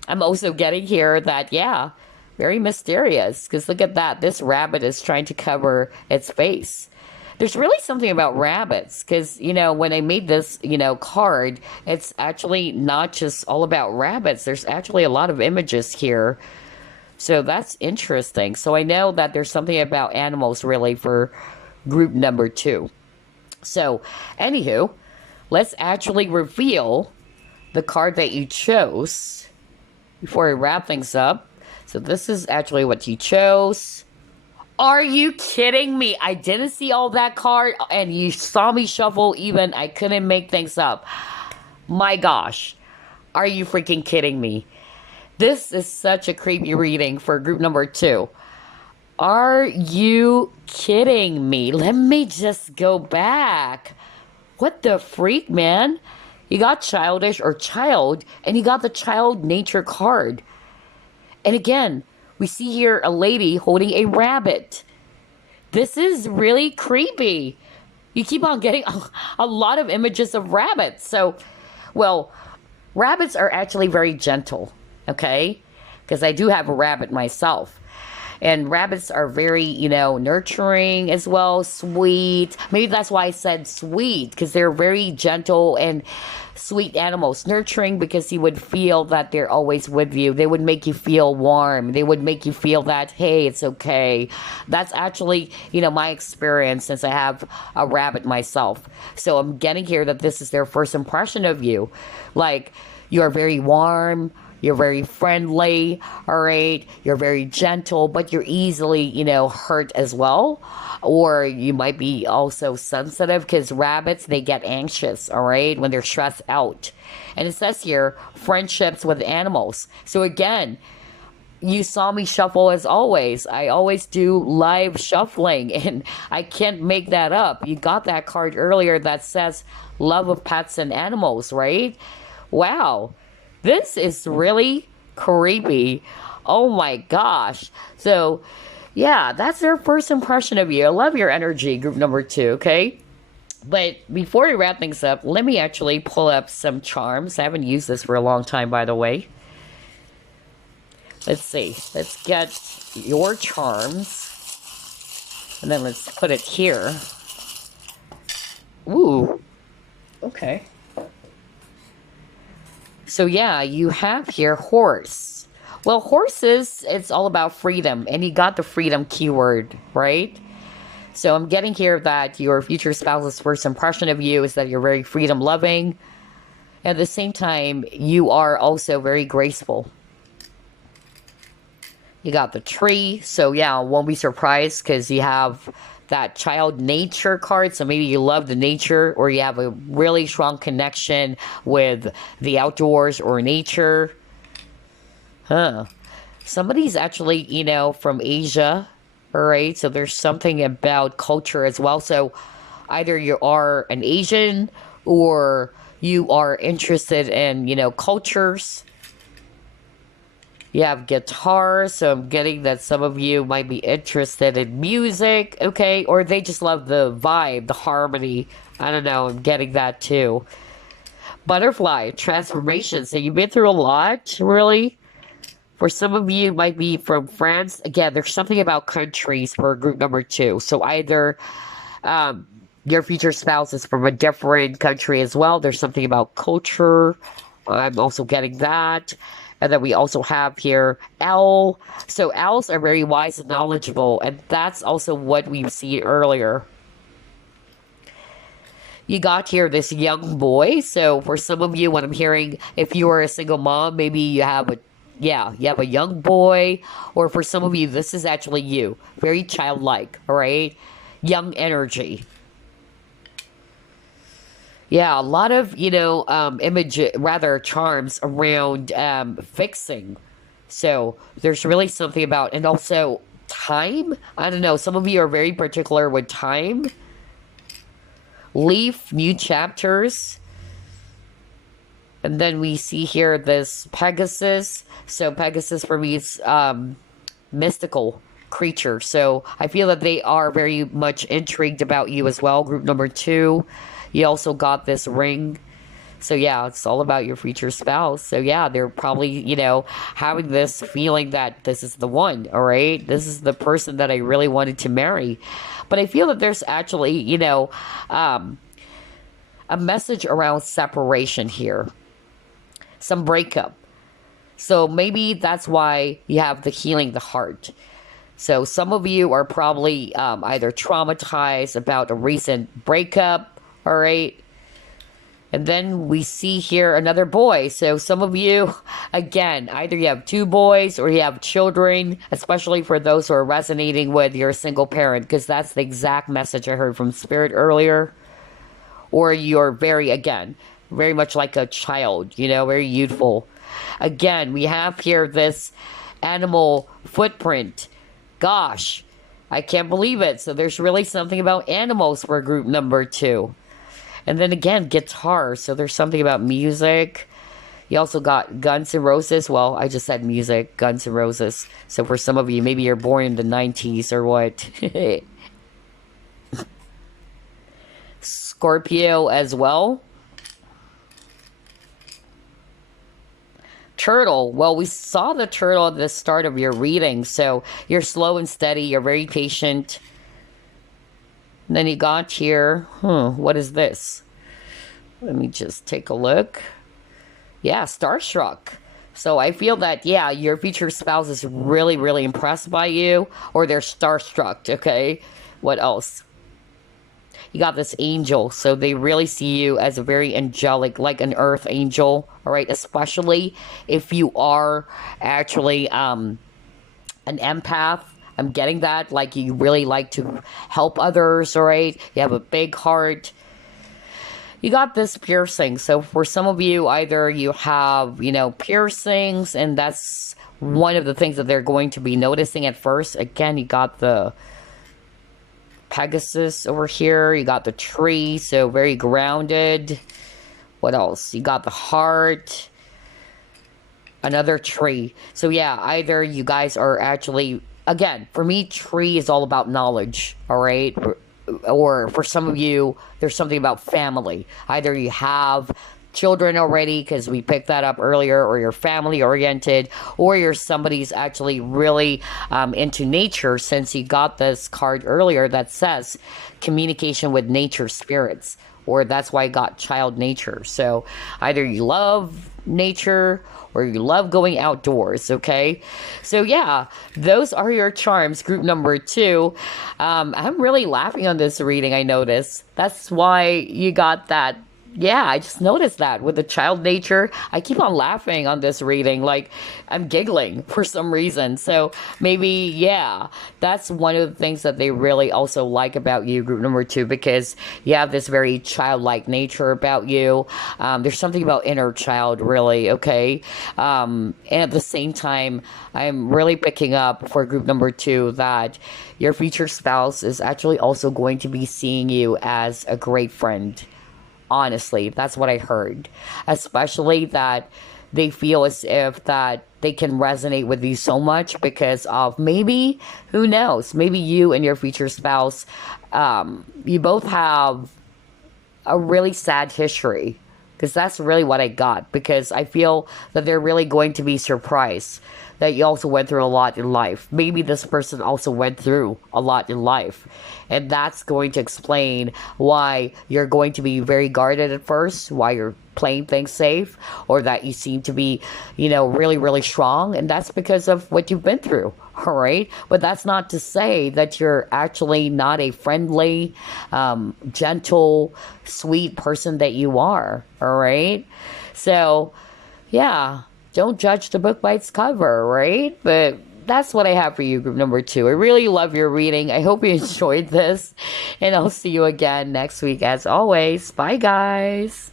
I'm also getting here that, yeah, very mysterious. Because look at that. This rabbit is trying to cover its face. There's really something about rabbits. Because, when I made this, card, it's actually not just all about rabbits. There's actually a lot of images here. So that's interesting. So I know that there's something about animals really for group number 2. So, anywho, let's actually reveal the card that you chose before we wrap things up. So this is actually what you chose. Are you kidding me? I didn't see all that card and you saw me shuffle even. I couldn't make things up. My gosh. Are you freaking kidding me? This is such a creepy reading for group number 2. Are you kidding me? Let me just go back. What the freak, man? You got childish or child, and you got the child nature card. And again, we see here a lady holding a rabbit. This is really creepy. You keep on getting a lot of images of rabbits. So, well, rabbits are actually very gentle, okay? Because I do have a rabbit myself. And rabbits are very, nurturing as well, sweet. Maybe that's why I said sweet, because they're very gentle and sweet animals. Nurturing because you would feel that they're always with you. They would make you feel warm. They would make you feel that, hey, it's okay. That's actually, my experience since I have a rabbit myself. So I'm getting here that this is their first impression of you. Like, you're very warm. You're very friendly, all right? You're very gentle, but you're easily, hurt as well. Or you might be also sensitive because rabbits, they get anxious, all right, when they're stressed out. And it says here, friendships with animals. So again, you saw me shuffle as always. I always do live shuffling, and I can't make that up. You got that card earlier that says love of pets and animals, right? Wow. This is really creepy. Oh my gosh. So, yeah, that's their first impression of you. I love your energy, group number 2, okay? But before we wrap things up, let me actually pull up some charms. I haven't used this for a long time, by the way. Let's see. Let's get your charms. And then let's put it here. Ooh. Okay. So yeah, you have here horse. Well, horses, it's all about freedom. And you got the freedom keyword, right? So I'm getting here that your future spouse's first impression of you is that you're very freedom loving. At the same time, you are also very graceful. You got the tree. So yeah, won't be surprised because you have that child nature card. So maybe you love the nature, or you have a really strong connection with the outdoors or nature. Somebody's actually, from Asia. All right. So there's something about culture as well. So either you are an Asian or you are interested in, cultures. You have guitar, so I'm getting that some of you might be interested in music, okay? Or they just love the vibe, the harmony. I don't know, I'm getting that too. Butterfly, transformation. So you've been through a lot, really? For some of you, might be from France. Again, there's something about countries for group number 2. So either your future spouse is from a different country as well. There's something about culture. I'm also getting that. And then we also have here owl. So owls are very wise and knowledgeable. And that's also what we've seen earlier. You got here this young boy. So for some of you, what I'm hearing, if you are a single mom, maybe you have you have a young boy. Or for some of you, this is actually you. Very childlike, all right? Young energy. Yeah, a lot of, charms around fixing. So there's really something about, and also time. I don't know, some of you are very particular with time. Leaf, new chapters. And then we see here this Pegasus. So Pegasus for me is mystical creature. So I feel that they are very much intrigued about you as well. Group number 2. You also got this ring. So yeah, it's all about your future spouse. So yeah, they're probably, having this feeling that this is the one, all right? This is the person that I really wanted to marry. But I feel that there's actually, a message around separation here. Some breakup. So maybe that's why you have the healing the heart. So some of you are probably either traumatized about a recent breakup, all right? And then we see here another boy. So some of you, again, either you have two boys or you have children, especially for those who are resonating with your single parent, because that's the exact message I heard from Spirit earlier. Or you're very, again, very much like a child, you know, very youthful. Again, we have here this animal footprint. Gosh, I can't believe it. So there's really something about animals for group number 2. And then again, guitar. So there's something about music. You also got Guns N' Roses. Well, I just said music, Guns N' Roses. So for some of you, maybe you're born in the 90s or what. Scorpio as well. Turtle. Well, we saw the turtle at the start of your reading. So you're slow and steady. You're very patient. And then you got here. What is this? Let me just take a look. Yeah, starstruck. So I feel that, yeah, your future spouse is really, really impressed by you, or they're starstruck, okay? What else? You got this angel, so they really see you as a very angelic, like an earth angel, all right? Especially if you are actually an empath. I'm getting that, like you really like to help others, all right? You have a big heart. You got this piercing. So for some of you, either you have, you know, piercings, and that's one of the things that they're going to be noticing at first. Again, you got the Pegasus over here. You got the tree, so very grounded. What else? You got the heart. Another tree. So yeah, either you guys are actually, again, for me, tree is all about knowledge, all right? Or for some of you, there's something about family. Either you have children already, because we picked that up earlier, or you're family oriented, or you're somebody's actually really into nature, since you got this card earlier that says communication with nature spirits, or that's why I got child nature. So either you love nature or you love going outdoors, okay? So yeah, those are your charms, group number 2. I'm really laughing on this reading, I noticed. That's why you got that. Yeah, I just noticed that with the child nature. I keep on laughing on this reading, like I'm giggling for some reason. So maybe, yeah, that's one of the things that they really also like about you, group number 2, because you have this very childlike nature about you. There's something about inner child, really, okay? And at the same time, I'm really picking up for group number 2 that your future spouse is actually also going to be seeing you as a great friend. Honestly, that's what I heard. Especially that they feel as if that they can resonate with you so much because of maybe, who knows, maybe you and your future spouse, you both have a really sad history. Because that's really what I got. Because I feel that they're really going to be surprised that you also went through a lot in life. Maybe this person also went through a lot in life. And that's going to explain why you're going to be very guarded at first, why you're playing things safe, or that you seem to be, you know, really, really strong. And that's because of what you've been through. All right. But that's not to say that you're actually not a friendly, gentle, sweet person that you are. All right. So, yeah, don't judge the book by its cover, right? But that's what I have for you, group number 2. I really love your reading. I hope you enjoyed this. And I'll see you again next week as always. Bye, guys.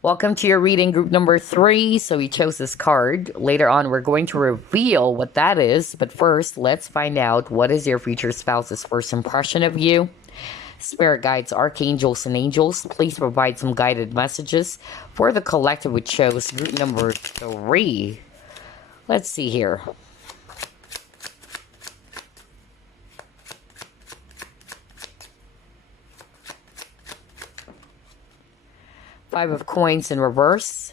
Welcome to your reading, group number 3. So we chose this card. Later on, we're going to reveal what that is. But first, let's find out what is your future spouse's first impression of you. Spirit guides, archangels, and angels, please provide some guided messages for the collective, which chose group number 3. Let's see here. Five of coins in reverse.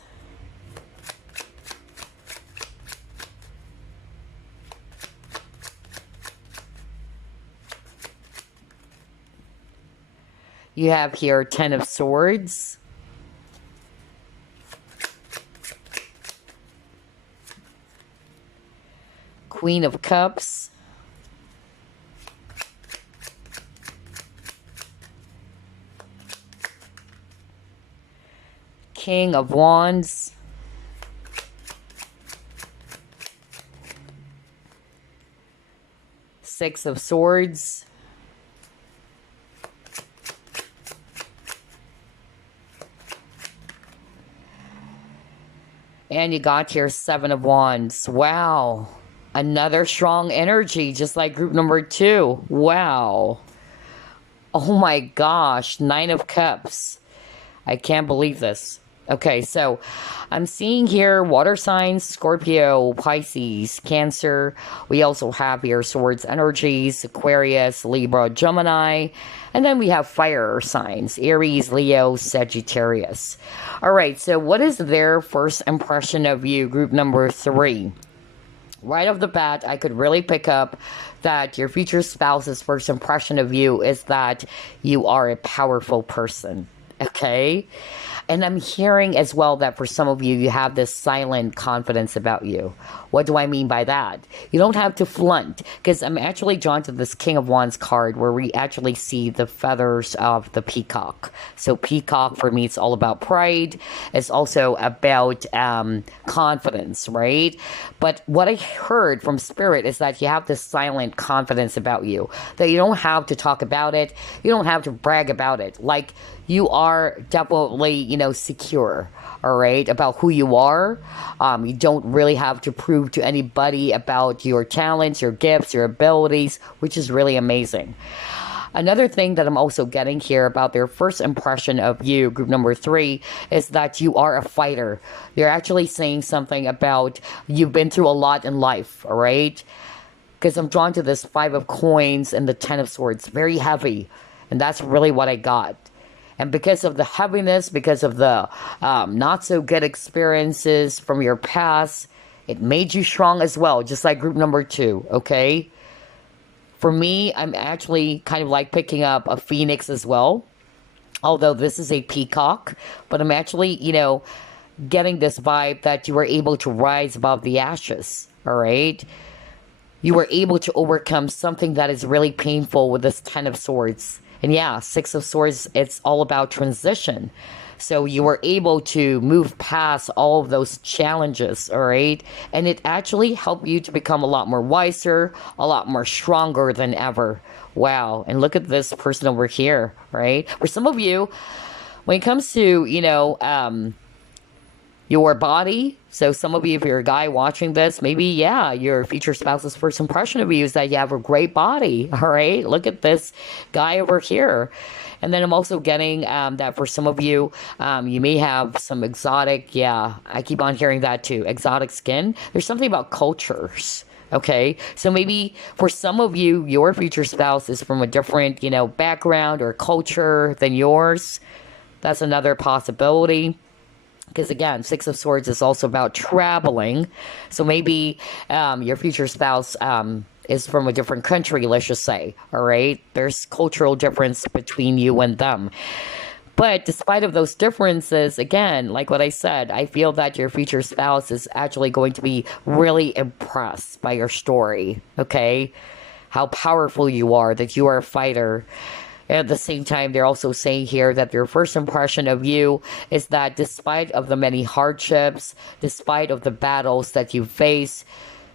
You have here 10 of swords. Queen of cups. King of Wands. Six of Swords. And you got your Seven of Wands. Wow. Another strong energy, just like group number 2. Wow. Oh my gosh. Nine of Cups. I can't believe this. Okay, so I'm seeing here water signs, Scorpio, Pisces, Cancer. We also have here Swords energies, Aquarius, Libra, Gemini. And then we have fire signs, Aries, Leo, Sagittarius. All right, so what is their first impression of you, group number 3? Right off the bat, I could really pick up that your future spouse's first impression of you is that you are a powerful person. Okay? And I'm hearing as well that for some of you, you have this silent confidence about you. What do I mean by that? You don't have to flaunt, because I'm actually drawn to this King of Wands card where we actually see the feathers of the peacock. So peacock, for me, it's all about pride. It's also about confidence, right? But what I heard from Spirit is that you have this silent confidence about you, that you don't have to talk about it. You don't have to brag about it. Like, you are definitely, secure, all right, about who you are. You don't really have to prove to anybody about your talents, your gifts, your abilities, which is really amazing. Another thing that I'm also getting here about their first impression of you, group number 3, is that you are a fighter. They're actually saying something about you've been through a lot in life, all right? Because I'm drawn to this 5 of Coins and the 10 of Swords, very heavy. And that's really what I got. And because of the heaviness, because of the not so good experiences from your past, it made you strong as well, just like group number 2, okay? For me, I'm actually kind of like picking up a phoenix as well, although this is a peacock, but I'm actually, getting this vibe that you were able to rise above the ashes, all right? You were able to overcome something that is really painful with this 10 of Swords. And yeah, 6 of Swords, it's all about transition. So you were able to move past all of those challenges, all right? And it actually helped you to become a lot more wiser, a lot more stronger than ever. Wow. And look at this person over here, right? For some of you, when it comes to, your body, so some of you, if you're a guy watching this, maybe, yeah, your future spouse's first impression of you is that you have a great body, all right? Look at this guy over here. And then I'm also getting that for some of you, you may have some exotic, yeah, I keep on hearing that too, exotic skin. There's something about cultures. Okay, so maybe for some of you, your future spouse is from a different, background or culture than yours. That's another possibility. Because again, 6 of Swords is also about traveling. So maybe your future spouse is from a different country, let's just say. All right? There's cultural difference between you and them. But despite of those differences, again, like what I said, I feel that your future spouse is actually going to be really impressed by your story. Okay? How powerful you are, that you are a fighter. At the same time, they're also saying here that their first impression of you is that despite of the many hardships, despite of the battles that you face,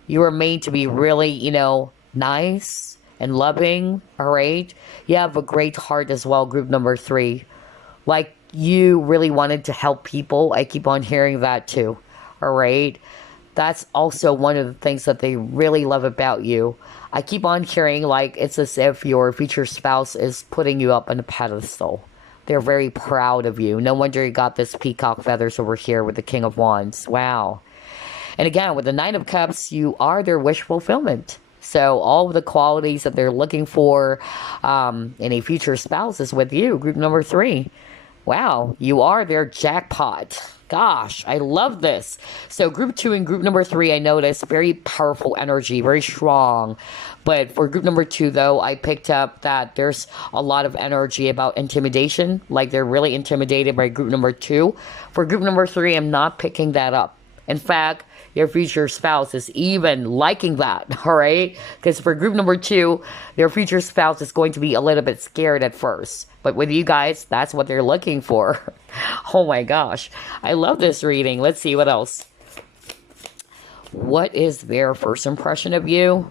you are made to be really, nice and loving, all right? You have a great heart as well, group number 3. Like, you really wanted to help people. I keep on hearing that too, all right? That's also one of the things that they really love about you. I keep on hearing like it's as if your future spouse is putting you up on a pedestal. They're very proud of you. No wonder you got this peacock feathers over here with the King of Wands. Wow. And again, with the 9 of Cups, you are their wish fulfillment. So all of the qualities that they're looking for in a future spouse is with you, group number 3. Wow, you are their jackpot. Gosh, I love this. So group 2 and group number 3, I noticed very powerful energy, very strong. But for group number 2, though, I picked up that there's a lot of energy about intimidation. Like they're really intimidated by group number 2. For group number 3, I'm not picking that up. In fact, your future spouse is even liking that, all right? Because for group number 2, their future spouse is going to be a little bit scared at first. But with you guys, that's what they're looking for. Oh my gosh. I love this reading. Let's see what else. What is their first impression of you?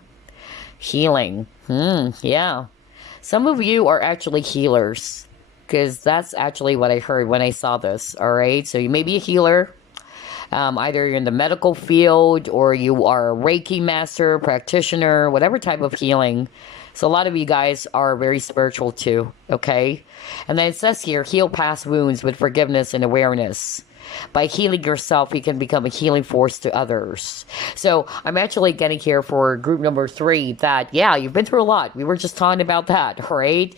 Healing. Yeah. Some of you are actually healers, because that's actually what I heard when I saw this, all right? So you may be a healer. Either you're in the medical field or you are a Reiki master, practitioner, whatever type of healing. So a lot of you guys are very spiritual too, okay? And then it says here, heal past wounds with forgiveness and awareness. By healing yourself, you can become a healing force to others. So I'm actually getting here for group number 3 that, yeah, you've been through a lot. We were just talking about that, right?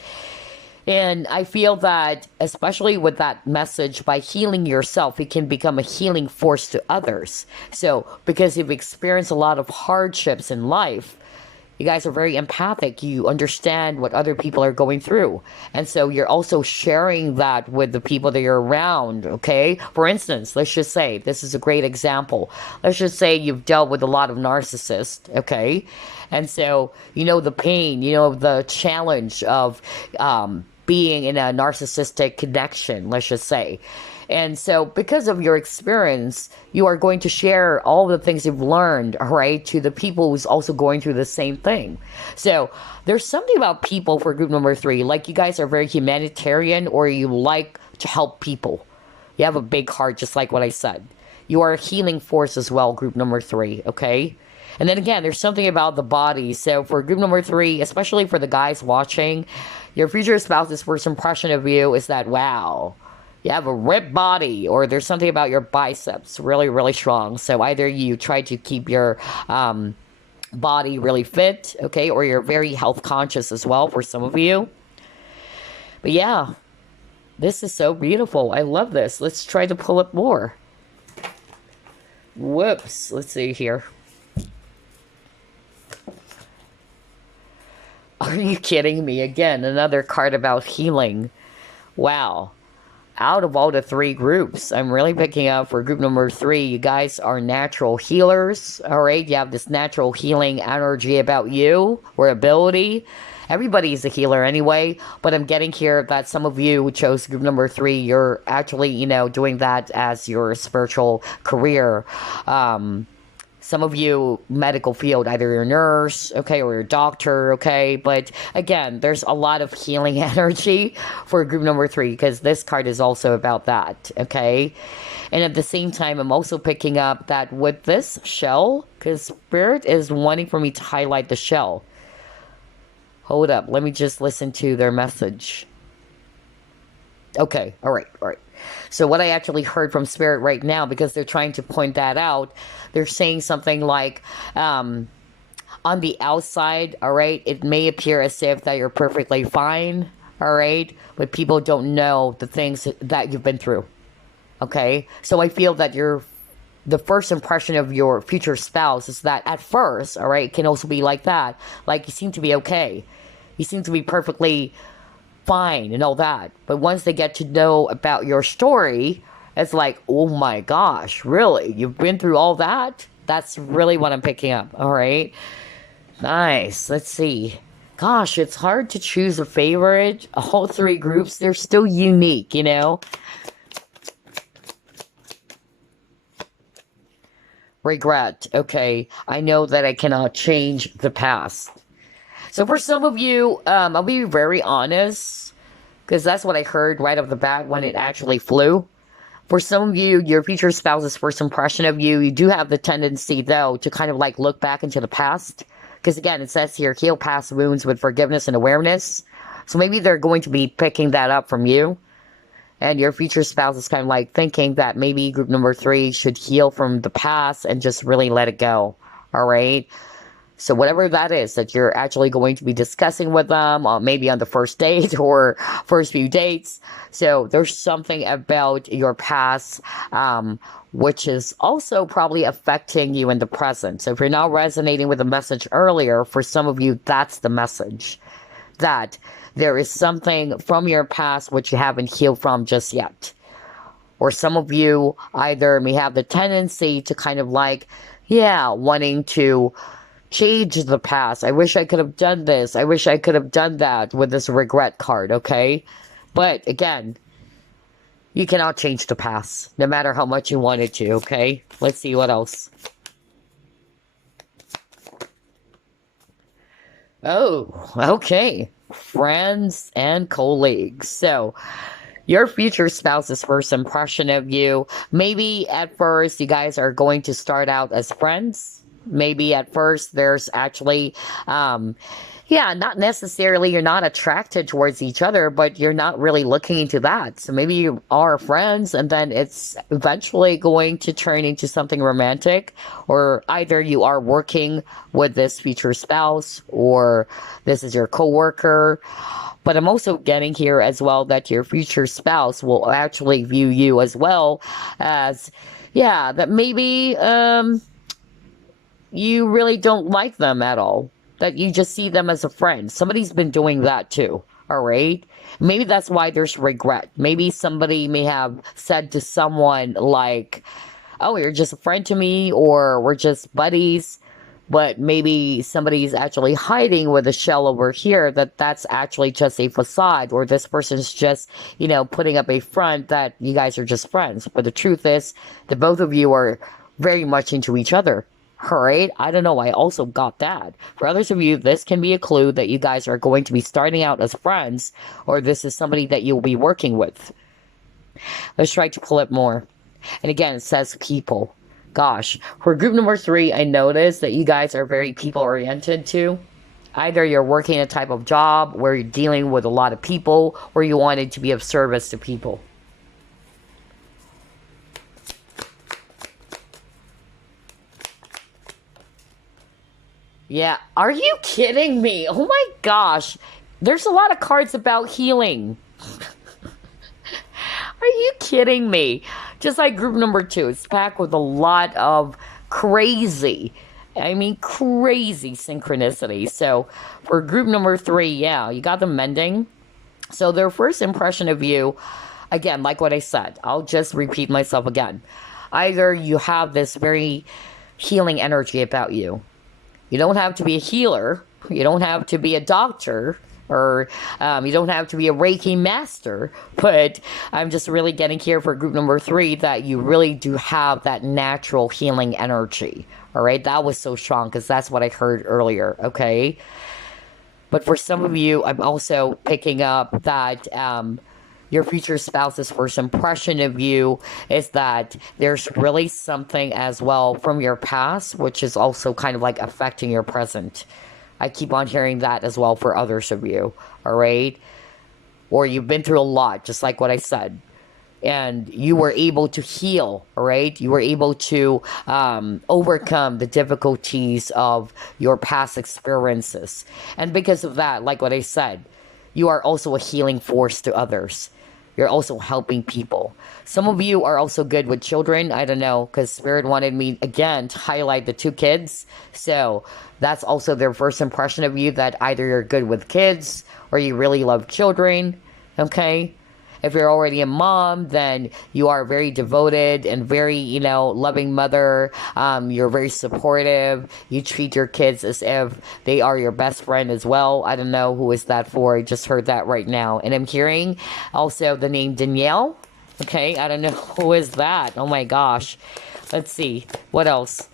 And I feel that, especially with that message, by healing yourself, you can become a healing force to others. So, because you've experienced a lot of hardships in life, you guys are very empathic. You understand what other people are going through. And so you're also sharing that with the people that you're around, okay? For instance, let's just say, this is a great example. Let's just say you've dealt with a lot of narcissists, okay? And so you know the pain, you know the challenge of being in a narcissistic connection, let's just say. And so because of your experience, you are going to share all the things you've learned, right, to the people who's also going through the same thing. So there's something about people for group number 3, like you guys are very humanitarian, or you like to help people. You have a big heart, just like what I said. You are a healing force as well, group number 3, okay? And then again, there's something about the body. So for group number 3, especially for the guys watching, your future spouse's first impression of you is that, wow, you have a ripped body, or there's something about your biceps really, really strong. So either you try to keep your body really fit, okay, or you're very health conscious as well for some of you. But yeah, this is so beautiful. I love this. Let's try to pull up more. Whoops. Let's see here. Are you kidding me? Again, another card about healing. Wow. Out of all the 3 groups, I'm really picking up for group number 3, you guys are natural healers, all right? You have this natural healing energy about you, or ability. Everybody's a healer anyway, but I'm getting here that some of you who chose group number 3, you're actually, you know, doing that as your spiritual career. Some of you, medical field, either you're a nurse, okay, or you're a doctor, okay? But again, there's a lot of healing energy for group number 3, because this card is also about that, okay? And at the same time, I'm also picking up that with this shell, because Spirit is wanting for me to highlight the shell. Hold up, let me just listen to their message. Okay, all right. So what I actually heard from Spirit right now, because they're trying to point that out, they're saying something like, on the outside, all right, it may appear as if that you're perfectly fine, all right, but people don't know the things that you've been through, okay? So I feel that the first impression of your future spouse is that at first, all right, it can also be like that, like you seem to be okay. You seem to be perfectly fine and all that. But once they get to know about your story, it's like, oh my gosh, really? You've been through all that? That's really what I'm picking up, all right? Nice. Let's see. Gosh, it's hard to choose a favorite. All 3 groups, they're still unique, you know? Regret. Okay, I know that I cannot change the past. So for some of you, I'll be very honest, because that's what I heard right off the bat when it actually flew. For some of you, your future spouse's first impression of you, you do have the tendency, though, to kind of like look back into the past. Because again, it says here, heal past wounds with forgiveness and awareness. So maybe they're going to be picking that up from you. And your future spouse is kind of like thinking that maybe group number 3 should heal from the past and just really let it go. All right? So whatever that is that you're actually going to be discussing with them, maybe on the first date or first few dates. So there's something about your past, which is also probably affecting you in the present. So if you're not resonating with the message earlier, for some of you, that's the message. That there is something from your past which you haven't healed from just yet. Or some of you either may have the tendency to kind of like Yeah, wanting to change the past. I wish I could have done this. I wish I could have done that with this regret card, okay? But again, you cannot change the past, no matter how much you wanted to, okay? Let's see what else. Oh, okay. Friends and colleagues. So, your future spouse's first impression of you, maybe at first you guys are going to start out as friends. Maybe at first there's actually, yeah, not necessarily you're not attracted towards each other, but you're not really looking into that. So maybe you are friends and then it's eventually going to turn into something romantic, or either you are working with this future spouse or this is your coworker. But I'm also getting here as well that your future spouse will actually view you as well as, yeah, that maybe you really don't like them at all. That you just see them as a friend. Somebody's been doing that too. All right. Maybe that's why there's regret. Maybe somebody may have said to someone like, oh, you're just a friend to me, or we're just buddies. But maybe somebody's actually hiding with a shell over here that that's actually just a facade, or this person's just, putting up a front that you guys are just friends. But the truth is, the both of you are very much into each other. All right. I don't know. I also got that. For others of you, this can be a clue that you guys are going to be starting out as friends, or this is somebody that you'll be working with. Let's try to pull it more. And again, it says people. Gosh, for group number 3, I noticed that you guys are very people oriented too. Either you're working a type of job where you're dealing with a lot of people, or you wanted to be of service to people. Yeah, are you kidding me? Oh my gosh. There's a lot of cards about healing. Are you kidding me? Just like group number 2, it's packed with a lot of crazy, crazy synchronicity. So for group number 3, yeah, you got them mending. So their first impression of you, again, like what I said, I'll just repeat myself again. Either you have this very healing energy about you. You don't have to be a healer. You don't have to be a doctor, or you don't have to be a Reiki master. But I'm just really getting here for group number 3 that you really do have that natural healing energy. All right, that was so strong because that's what I heard earlier. Okay, but for some of you, I'm also picking up that your future spouse's first impression of you is that there's really something as well from your past, which is also kind of like affecting your present. I keep on hearing that as well for others of you, all right? Or you've been through a lot, just like what I said. And you were able to heal, all right? You were able to overcome the difficulties of your past experiences. And because of that, like what I said, you are also a healing force to others. You're also helping people. Some of you are also good with children. I don't know, because Spirit wanted me, again, to highlight the 2 kids. So that's also their first impression of you, that either you're good with kids or you really love children, okay? If you're already a mom, then you are very devoted and very, loving mother. You're very supportive. You treat your kids as if they are your best friend as well. I don't know who is that for. I just heard that right now. And I'm hearing also the name Danielle. Okay, I don't know who is that. Oh my gosh. Let's see. What else?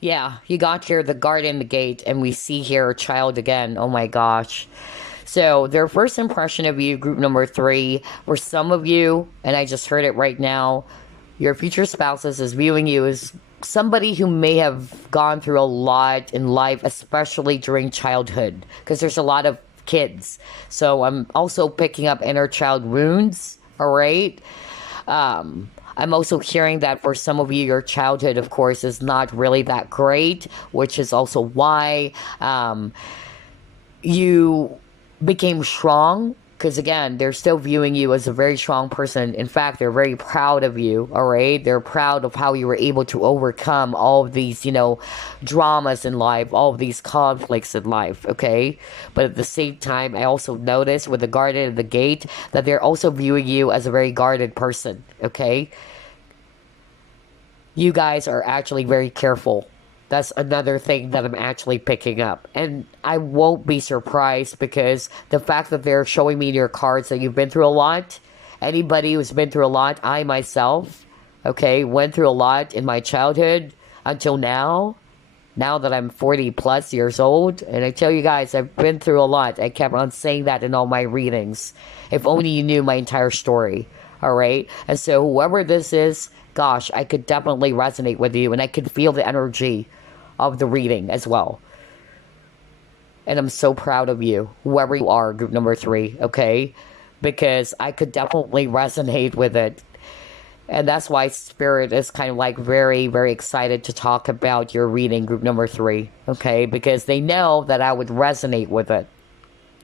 Yeah, you got here the guard in the gate, and we see here a child again. Oh my gosh. So their first impression of you, group number 3, for some of you, and I just heard it right now, your future spouses is viewing you as somebody who may have gone through a lot in life, especially during childhood, because there's a lot of kids. So I'm also picking up inner child wounds, all right? I'm also hearing that for some of you, your childhood, of course, is not really that great, which is also why you became strong. Because again, they're still viewing you as a very strong person. In fact, they're very proud of you, all right? They're proud of how you were able to overcome all of these, dramas in life, all of these conflicts in life, okay? But at the same time, I also noticed with the guardian at the gate that they're also viewing you as a very guarded person, okay? You guys are actually very careful. That's another thing that I'm actually picking up. And I won't be surprised because the fact that they're showing me in your cards that you've been through a lot, anybody who's been through a lot, I myself, okay, went through a lot in my childhood until now that I'm 40 plus years old. And I tell you guys, I've been through a lot. I kept on saying that in all my readings. If only you knew my entire story. All right. And so whoever this is, gosh, I could definitely resonate with you. And I could feel the energy of the reading as well. And I'm so proud of you, whoever you are, group number 3. Okay. Because I could definitely resonate with it. And that's why Spirit is kind of like very, very excited to talk about your reading, group number 3, okay? Because they know that I would resonate with it.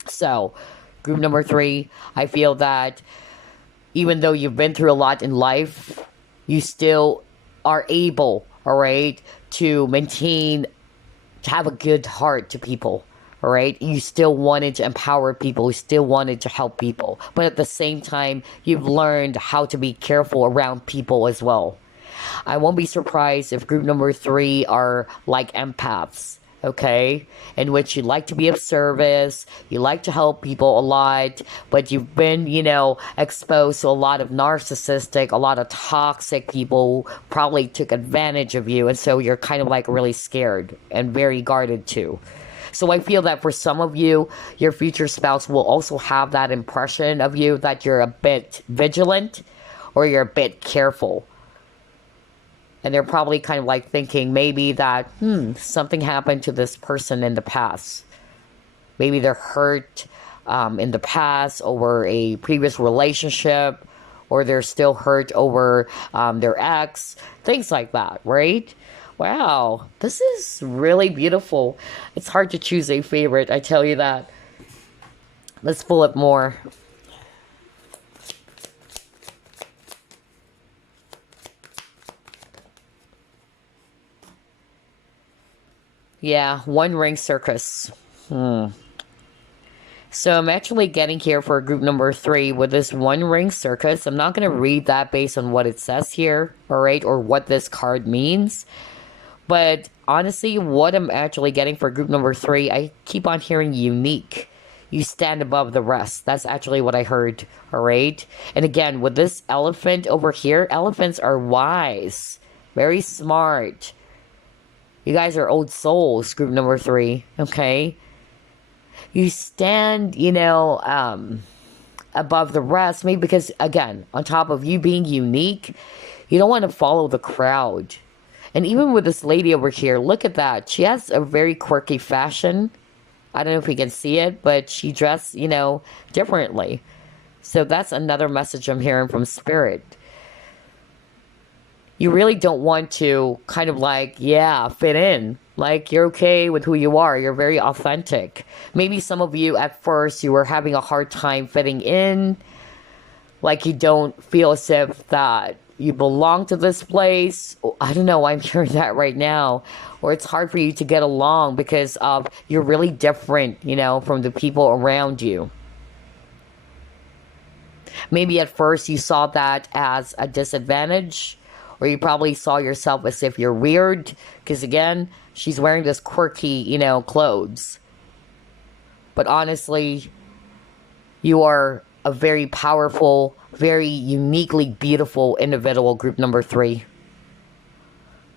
So, group number 3, I feel that even though you've been through a lot in life, you still are able, all right, to maintain, to have a good heart to people. All right, you still wanted to empower people, you still wanted to help people, but at the same time, you've learned how to be careful around people as well. I won't be surprised if group number 3 are like empaths, okay, in which you like to be of service, you like to help people a lot, but you've been, exposed to a lot of narcissistic, a lot of toxic people who probably took advantage of you, and so you're kind of like really scared and very guarded too. So I feel that for some of you, your future spouse will also have that impression of you that you're a bit vigilant or you're a bit careful. And they're probably kind of like thinking maybe that, something happened to this person in the past. Maybe they're hurt in the past over a previous relationship, or they're still hurt over their ex, things like that, right? Wow, this is really beautiful. It's hard to choose a favorite, I tell you that. Let's pull it more. Yeah, One Ring Circus. So I'm actually getting here for group number 3 with this One Ring Circus. I'm not going to read that based on what it says here, all right, or what this card means. But honestly, what I'm actually getting for group number 3, I keep on hearing unique. You stand above the rest. That's actually what I heard, all right? And again, with this elephant over here, elephants are wise, very smart. You guys are old souls, group number 3, okay? You stand, above the rest, maybe because, again, on top of you being unique, you don't want to follow the crowd. And even with this lady over here, look at that. She has a very quirky fashion. I don't know if you can see it, but she dressed, differently. So that's another message I'm hearing from Spirit. You really don't want to kind of like, fit in. Like, you're okay with who you are. You're very authentic. Maybe some of you, at first, you were having a hard time fitting in. Like, you don't feel as if that you belong to this place. I don't know, I'm hearing that right now. Or it's hard for you to get along because you're really different, from the people around you. Maybe at first you saw that as a disadvantage, or you probably saw yourself as if you're weird, because again, she's wearing this quirky, clothes. But honestly, you are a very powerful, very uniquely beautiful individual, group number 3.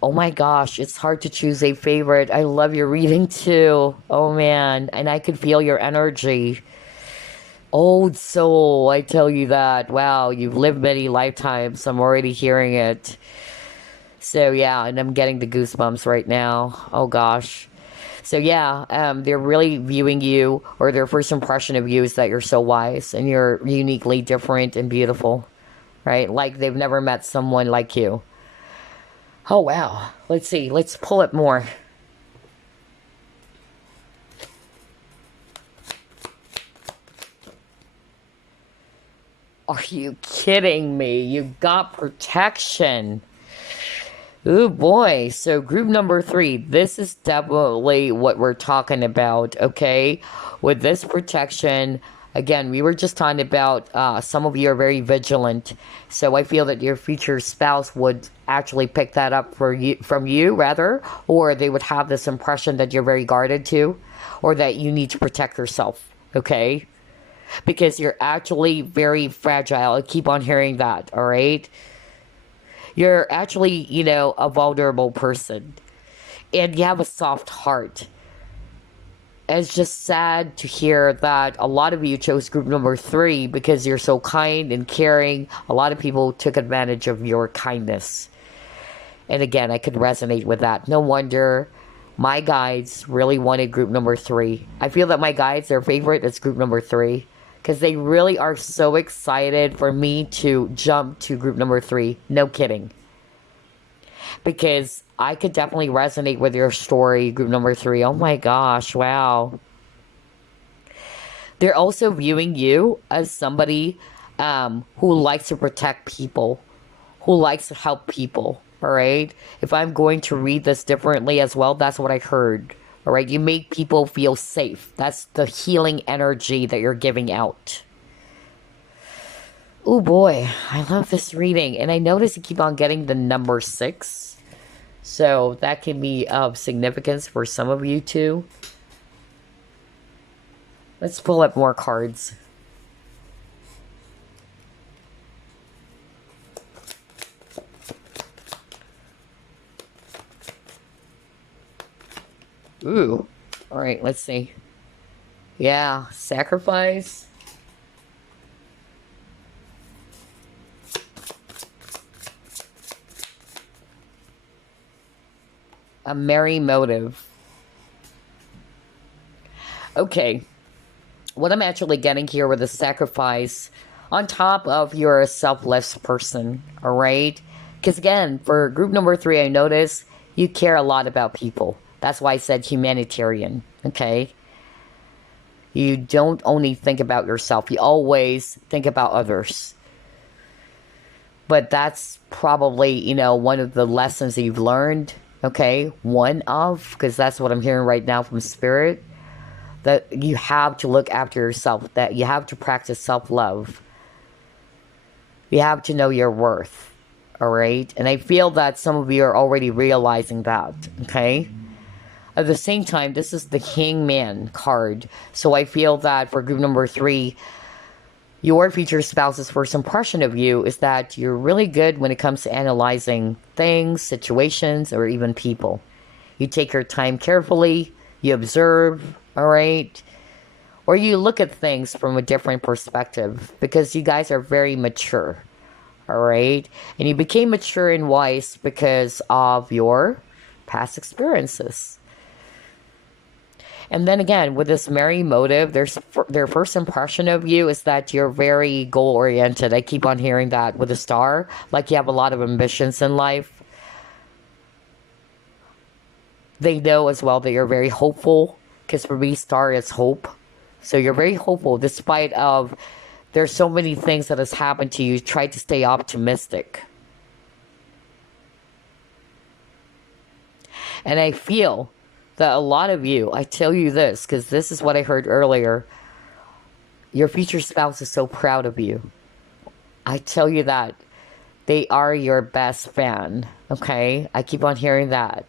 Oh my gosh, it's hard to choose a favorite. I love your reading too. Oh man, and I could feel your energy. Old soul, I tell you that. Wow, you've lived many lifetimes. I'm already hearing it. So yeah, and I'm getting the goosebumps right now. Oh gosh. So yeah, they're really viewing you, or their first impression of you is that you're so wise and you're uniquely different and beautiful, right? Like they've never met someone like you. Oh wow. Let's see. Let's pull it more. Are you kidding me? You got protection. Oh boy. So group number 3, this is definitely what we're talking about, okay? With this protection, Again, we were just talking about some of you are very vigilant. So I feel that your future spouse would actually pick that up for you, from you rather, or they would have this impression that you're very guarded too, or that you need to protect yourself. Okay? Because you're actually very fragile. I keep on hearing that, all right? You're actually, a vulnerable person. And you have a soft heart. It's just sad to hear that a lot of you chose group number 3 because you're so kind and caring. A lot of people took advantage of your kindness. And again, I could resonate with that. No wonder my guides really wanted group number 3. I feel that my guides, their favorite is group number 3. Because they really are so excited for me to jump to group number 3. No kidding. Because I could definitely resonate with your story, group number 3. Oh my gosh, wow. They're also viewing you as somebody who likes to protect people, who likes to help people, all right? If I'm going to read this differently as well, that's what I heard, all right? You make people feel safe. That's the healing energy that you're giving out. Oh boy, I love this reading. And I notice you keep on getting the number 6. So that can be of significance for some of you too. Let's pull up more cards. Ooh. All right, let's see. Yeah, sacrifice. A merry motive. Okay. What I'm actually getting here with a sacrifice on top of you're a selfless person, all right? Because again, for group number 3, I notice you care a lot about people. That's why I said humanitarian, okay? You don't only think about yourself. You always think about others. But that's probably, one of the lessons that you've learned. Okay, one of, because that's what I'm hearing right now from Spirit, that you have to look after yourself, that you have to practice self-love. You have to know your worth, all right? And I feel that some of you are already realizing that, okay? At the same time, this is the Hangman card, so I feel that for group number 3, your future spouse's first impression of you is that you're really good when it comes to analyzing things, situations, or even people. You take your time carefully, you observe, all right? Or you look at things from a different perspective because you guys are very mature, all right? And you became mature and wise because of your past experiences. And then again, with this merry motive, their first impression of you is that you're very goal-oriented. I keep on hearing that with the star, like you have a lot of ambitions in life. They know as well that you're very hopeful, because for me, star is hope. So you're very hopeful, despite of there's so many things that has happened to you. Try to stay optimistic. And I feel that a lot of you, I tell you this, because this is what I heard earlier, your future spouse is so proud of you. I tell you that. They are your best fan, okay? I keep on hearing that.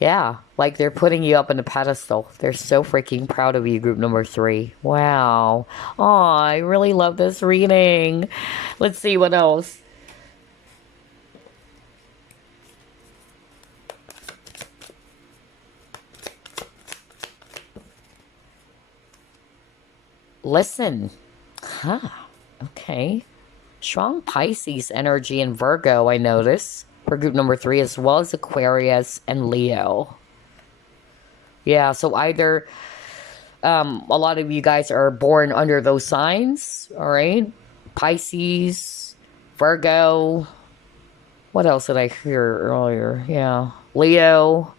Yeah, like they're putting you up on a pedestal. They're so freaking proud of you, group number 3. Wow. Oh, I really love this reading. Let's see what else. Listen. Huh. Okay. Strong Pisces energy in Virgo, I notice. For group number 3, as well as Aquarius and Leo. Yeah, so either a lot of you guys are born under those signs, all right? Pisces, Virgo. What else did I hear earlier? Yeah, Leo.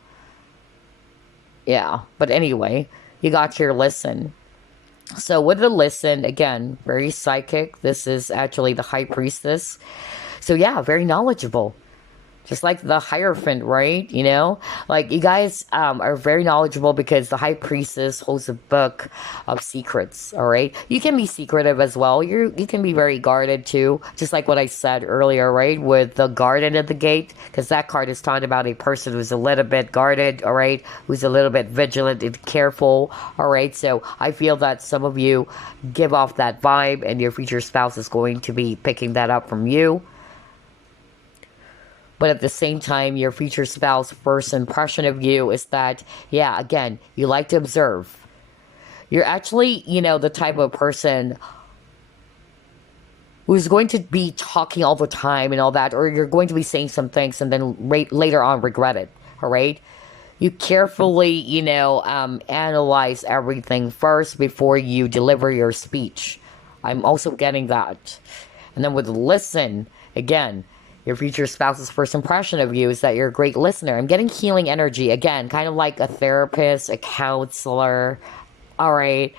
Yeah, but anyway, you got your listen. So with the listen, again, very psychic. This is actually the High Priestess. So yeah, very knowledgeable. Just like the Hierophant, right? You know, like you guys are very knowledgeable because the High Priestess holds a book of secrets. All right, you can be secretive as well. You can be very guarded too, just like what I said earlier, right? With the Garden at the Gate, because that card is talking about a person who's a little bit guarded, all right, who's a little bit vigilant and careful, all right. So I feel that some of you give off that vibe, and your future spouse is going to be picking that up from you. But at the same time, your future spouse first impression of you is that, yeah, again, you like to observe. You're actually, you know, the type of person who's going to be talking all the time and all that, or you're going to be saying some things and then later on regret it, all right? You carefully, you know, analyze everything first before you deliver your speech. I'm also getting that. And then with listen, again, your future spouse's first impression of you is that you're a great listener. I'm getting healing energy. Again, kind of like a therapist, a counselor. All right.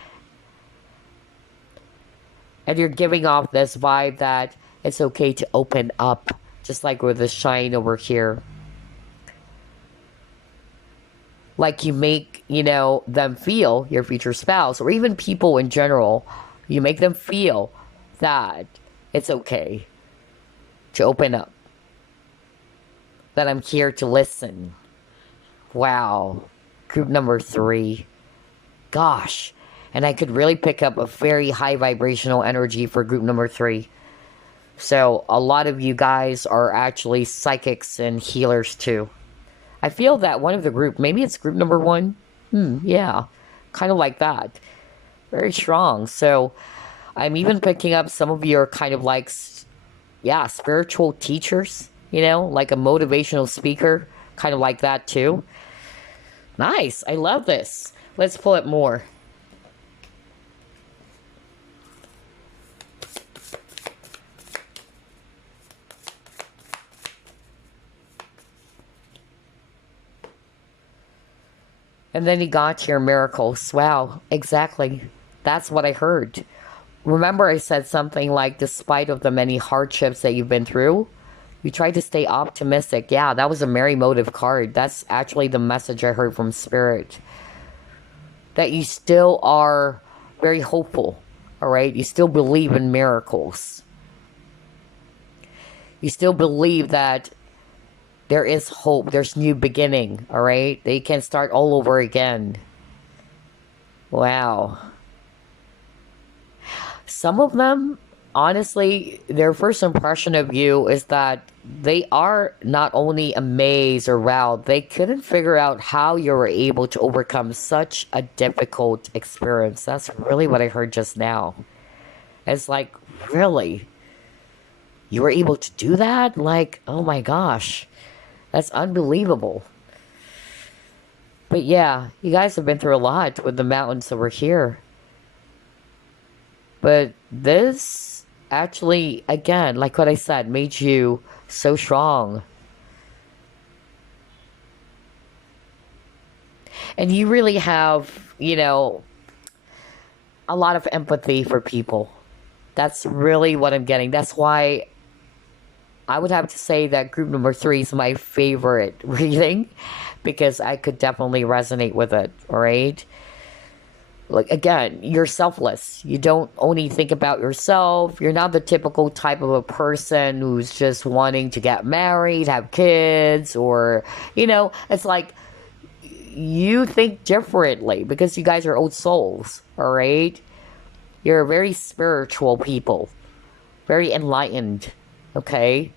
And you're giving off this vibe that it's okay to open up. Just like with the shine over here. Like you make, you know, them feel, your future spouse, or even people in general, you make them feel that it's okay to open up. That I'm here to listen. Wow. Group number 3. Gosh. And I could really pick up a very high vibrational energy for group number 3. So a lot of you guys are actually psychics and healers too. I feel that one of the group, maybe it's group number 1. Yeah. Kind of like that. Very strong. So I'm even picking up some of your kind of like, yeah, spiritual teachers. You know, like a motivational speaker, kind of like that too. Nice. I love this. Let's pull it more. And then you got your miracles. Wow, exactly. That's what I heard. Remember I said something like, despite of the many hardships that you've been through, you try to stay optimistic. Yeah, that was a Merry Motive card. That's actually the message I heard from Spirit. That you still are very hopeful, all right? You still believe in miracles. You still believe that there is hope. There's new beginning, all right? They can start all over again. Wow. Some of them, honestly, their first impression of you is that they are not only amazed or wowed, they couldn't figure out how you were able to overcome such a difficult experience. That's really what I heard just now. It's like, really? You were able to do that? Like, oh my gosh. That's unbelievable. But yeah, you guys have been through a lot with the mountains over here. But this actually, again, like what I said, made you so strong. And you really have, you know, a lot of empathy for people. That's really what I'm getting. That's why I would have to say that group number 3 is my favorite reading, because I could definitely resonate with it, all right? Like, again, you're selfless. You don't only think about yourself. You're not the typical type of a person who's just wanting to get married, have kids, or, you know, it's like you think differently because you guys are old souls, all right? You're very spiritual people, very enlightened, okay?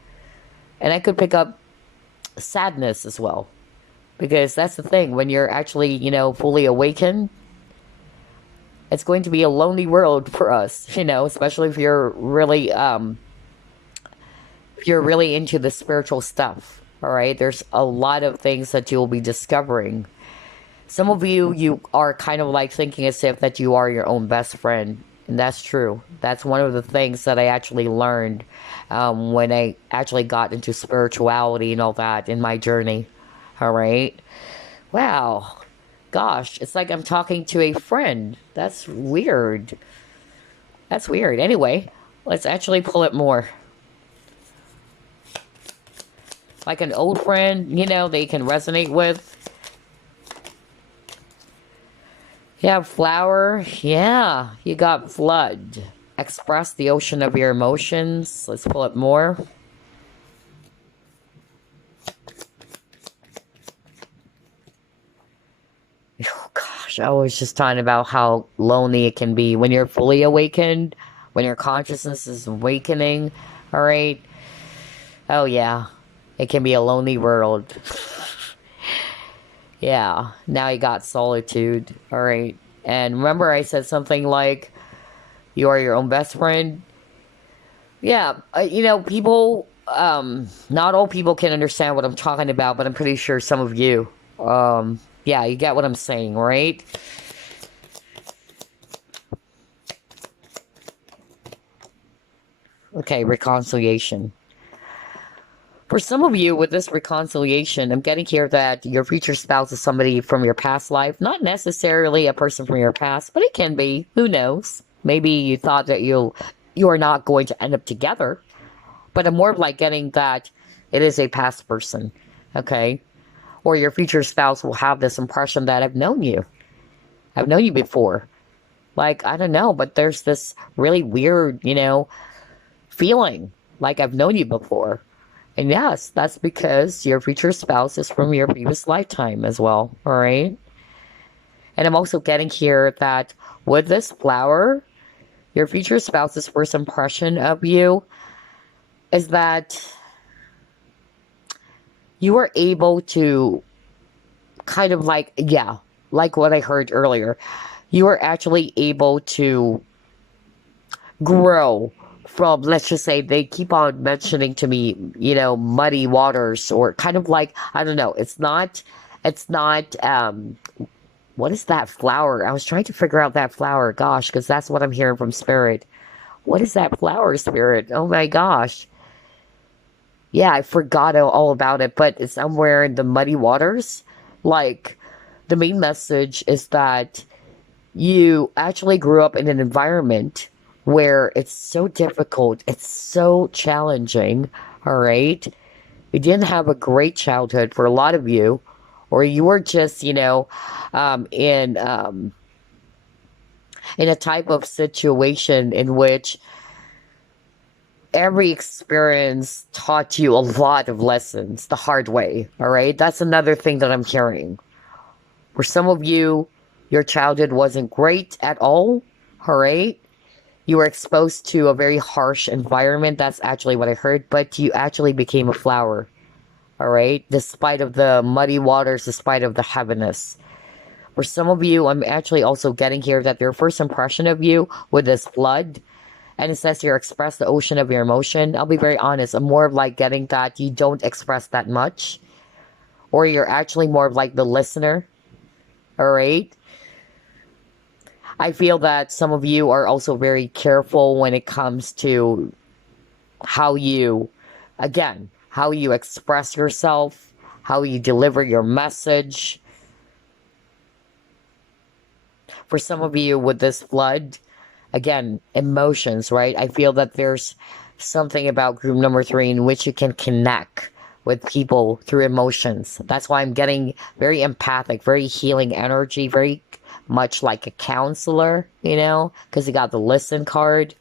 And I could pick up sadness as well, because that's the thing. When you're actually, you know, fully awakened, it's going to be a lonely world for us, you know, especially if you're really into the spiritual stuff, all right? There's a lot of things that you'll be discovering. Some of you are kind of like thinking as if that you are your own best friend, and that's true. That's one of the things that I actually learned when I actually got into spirituality and all that in my journey, all right? Wow. Gosh, it's like I'm talking to a friend. That's weird. That's weird. Anyway, let's actually pull it more. Like an old friend, you know, they can resonate with. Yeah, flower. Yeah, you got flood. Express the ocean of your emotions. Let's pull it more. Oh gosh, I was just talking about how lonely it can be when you're fully awakened, when your consciousness is awakening. All right. Oh yeah, it can be a lonely world. Yeah. Now you got solitude. All right. And remember, I said something like, "You are your own best friend." Yeah. You know, people. Not all people can understand what I'm talking about, but I'm pretty sure some of you. Yeah, you get what I'm saying, right? Okay, reconciliation. For some of you, with this reconciliation, I'm getting here that your future spouse is somebody from your past life. Not necessarily a person from your past, but it can be. Who knows? Maybe you thought that you are not going to end up together. But I'm more of like getting that it is a past person. Okay? Or your future spouse will have this impression that I've known you. I've known you before. Like, I don't know, but there's this really weird, feeling like I've known you before. And yes, that's because your future spouse is from your previous lifetime as well. All right. And I'm also getting here that with this flower, your future spouse's first impression of you is that you are able to kind of like, yeah, like what I heard earlier, you are actually able to grow from, let's just say, they keep on mentioning to me, muddy waters, or kind of like, I don't know, it's not what is that flower? I was trying to figure out that flower, gosh, because that's what I'm hearing from spirit. What is that flower, spirit? Oh my gosh. Yeah, I forgot all about it, but it's somewhere in the muddy waters. Like, the main message is that you actually grew up in an environment where it's so difficult, it's so challenging, all right? You didn't have a great childhood for a lot of you, or you were just, in a type of situation in which every experience taught you a lot of lessons the hard way, all right? That's another thing that I'm hearing. For some of you, your childhood wasn't great at all right? You were exposed to a very harsh environment. That's actually what I heard, but you actually became a flower, all right? Despite of the muddy waters, despite of the heaviness. For some of you, I'm actually also getting here that your first impression of you with this flood, and it says here, express the ocean of your emotion. I'll be very honest. I'm more of like getting that you don't express that much, or you're actually more of like the listener, all right? I feel that some of you are also very careful when it comes to how you, again, how you express yourself, how you deliver your message. For some of you with this flood, again, emotions, right? I feel that there's something about group number 3 in which you can connect with people through emotions. That's why I'm getting very empathic, very healing energy, very much like a counselor, because you got the listen card.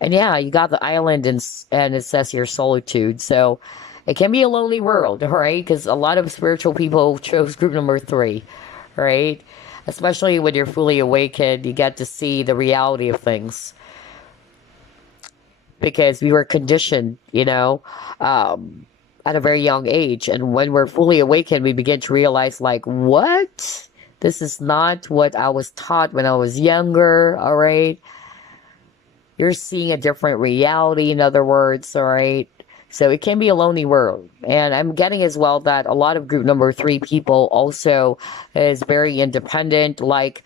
And yeah, you got the island, and it says here solitude. So it can be a lonely world, right? Because a lot of spiritual people chose group number 3, right? Especially when you're fully awakened, you get to see the reality of things. Because we were conditioned, at a very young age. And when we're fully awakened, we begin to realize, like, what? This is not what I was taught when I was younger, all right? You're seeing a different reality, in other words, all right? So it can be a lonely world. And I'm getting as well that a lot of group number 3 people also is very independent. Like,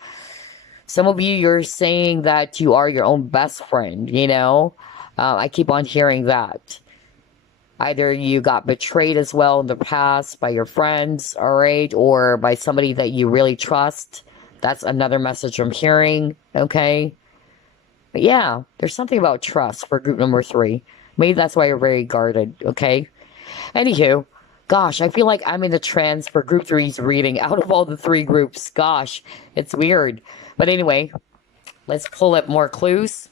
some of you, you're saying that you are your own best friend, I keep on hearing that. Either you got betrayed as well in the past by your friends, all right, or by somebody that you really trust. That's another message I'm hearing, okay? But yeah, there's something about trust for group number 3. Maybe that's why you're very guarded, okay? Anywho, gosh, I feel like I'm in the trance for group three's reading out of all the three groups. Gosh, it's weird. But anyway, let's pull up more clues.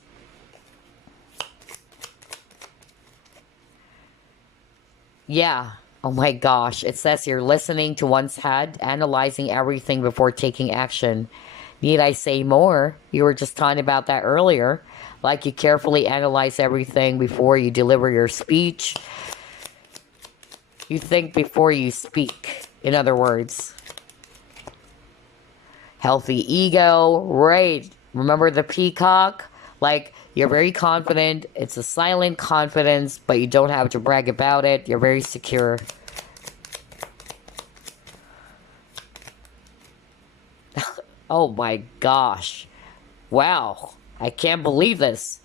Yeah. Oh my gosh. It says you're listening to one's head, analyzing everything before taking action. Need I say more? You were just talking about that earlier. Like you carefully analyze everything before you deliver your speech. You think before you speak, in other words. Healthy ego, right. Remember the peacock? Like, you're very confident. It's a silent confidence, but you don't have to brag about it. You're very secure. Oh my gosh. Wow. I can't believe this.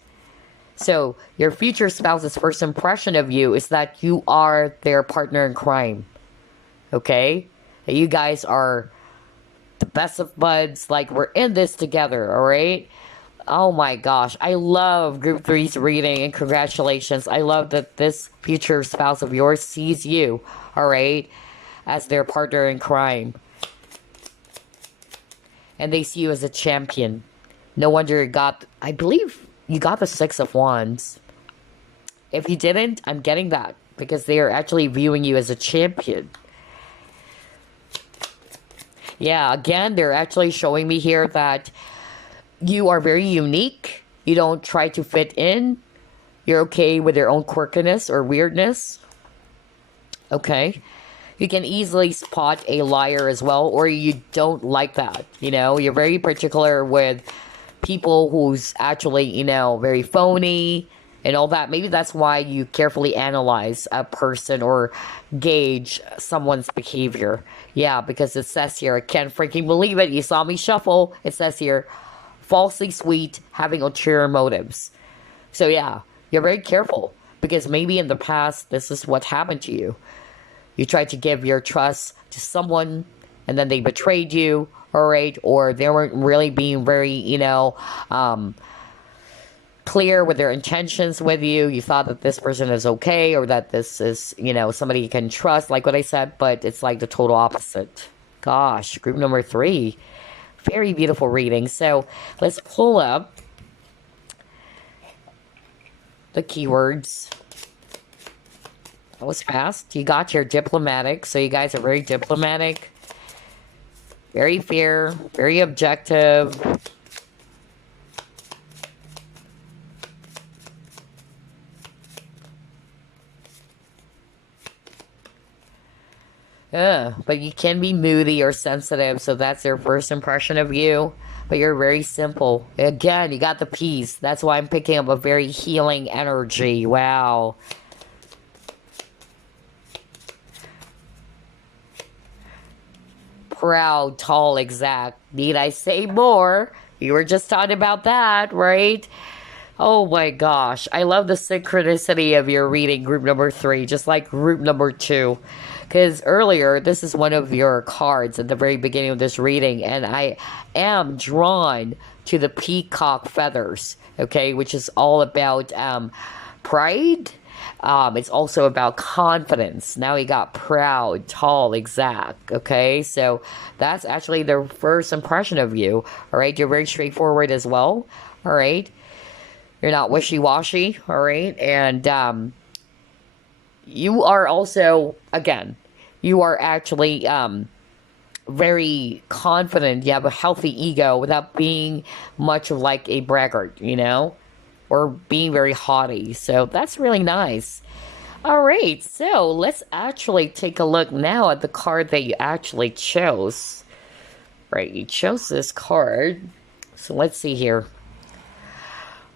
So, your future spouse's first impression of you is that you are their partner in crime. Okay? That you guys are the best of buds. Like, we're in this together, alright? Oh my gosh. I love Group three's reading, and congratulations. I love that this future spouse of yours sees you, alright, as their partner in crime. And they see you as a champion. No wonder you got, I believe you got the Six of Wands. If you didn't, I'm getting that. Because they are actually viewing you as a champion. Yeah, again, they're actually showing me here that you are very unique. You don't try to fit in. You're okay with your own quirkiness or weirdness. Okay. You can easily spot a liar as well, or you don't like that. You know, you're very particular with people who's actually, you know, very phony and all that. Maybe that's why you carefully analyze a person or gauge someone's behavior. Yeah, because it says here, I can't freaking believe it. You saw me shuffle. It says here, falsely sweet, having ulterior motives. So yeah, you're very careful because maybe in the past, this is what happened to you. You tried to give your trust to someone and then they betrayed you, all right? Or they weren't really being very, you know, clear with their intentions with you. You thought that this person is okay or that this is, you know, somebody you can trust, like what I said, but it's like the total opposite. Gosh, group number 3. Very beautiful reading. So let's pull up the keywords. That was fast. You got your diplomatic. So you guys are very diplomatic. Very fair. Very objective. But you can be moody or sensitive. So that's their first impression of you. But you're very simple. Again, you got the peace. That's why I'm picking up a very healing energy. Wow. Proud, tall, exact. Need I say more? You were just talking about that, right? Oh my gosh. I love the synchronicity of your reading, group number 3, just like group number 2. Because earlier, this is one of your cards at the very beginning of this reading, and I am drawn to the peacock feathers, okay, which is all about pride. It's also about confidence. Now we got proud, tall, exact, okay? So that's actually the first impression of you, all right? You're very straightforward as well, all right? You're not wishy-washy, all right? And you are also, again, you are actually very confident. You have a healthy ego without being much of like a braggart, you know? Or being very haughty. So that's really nice. All right, so let's actually take a look now at the card that you actually chose. Right, you chose this card. So let's see here.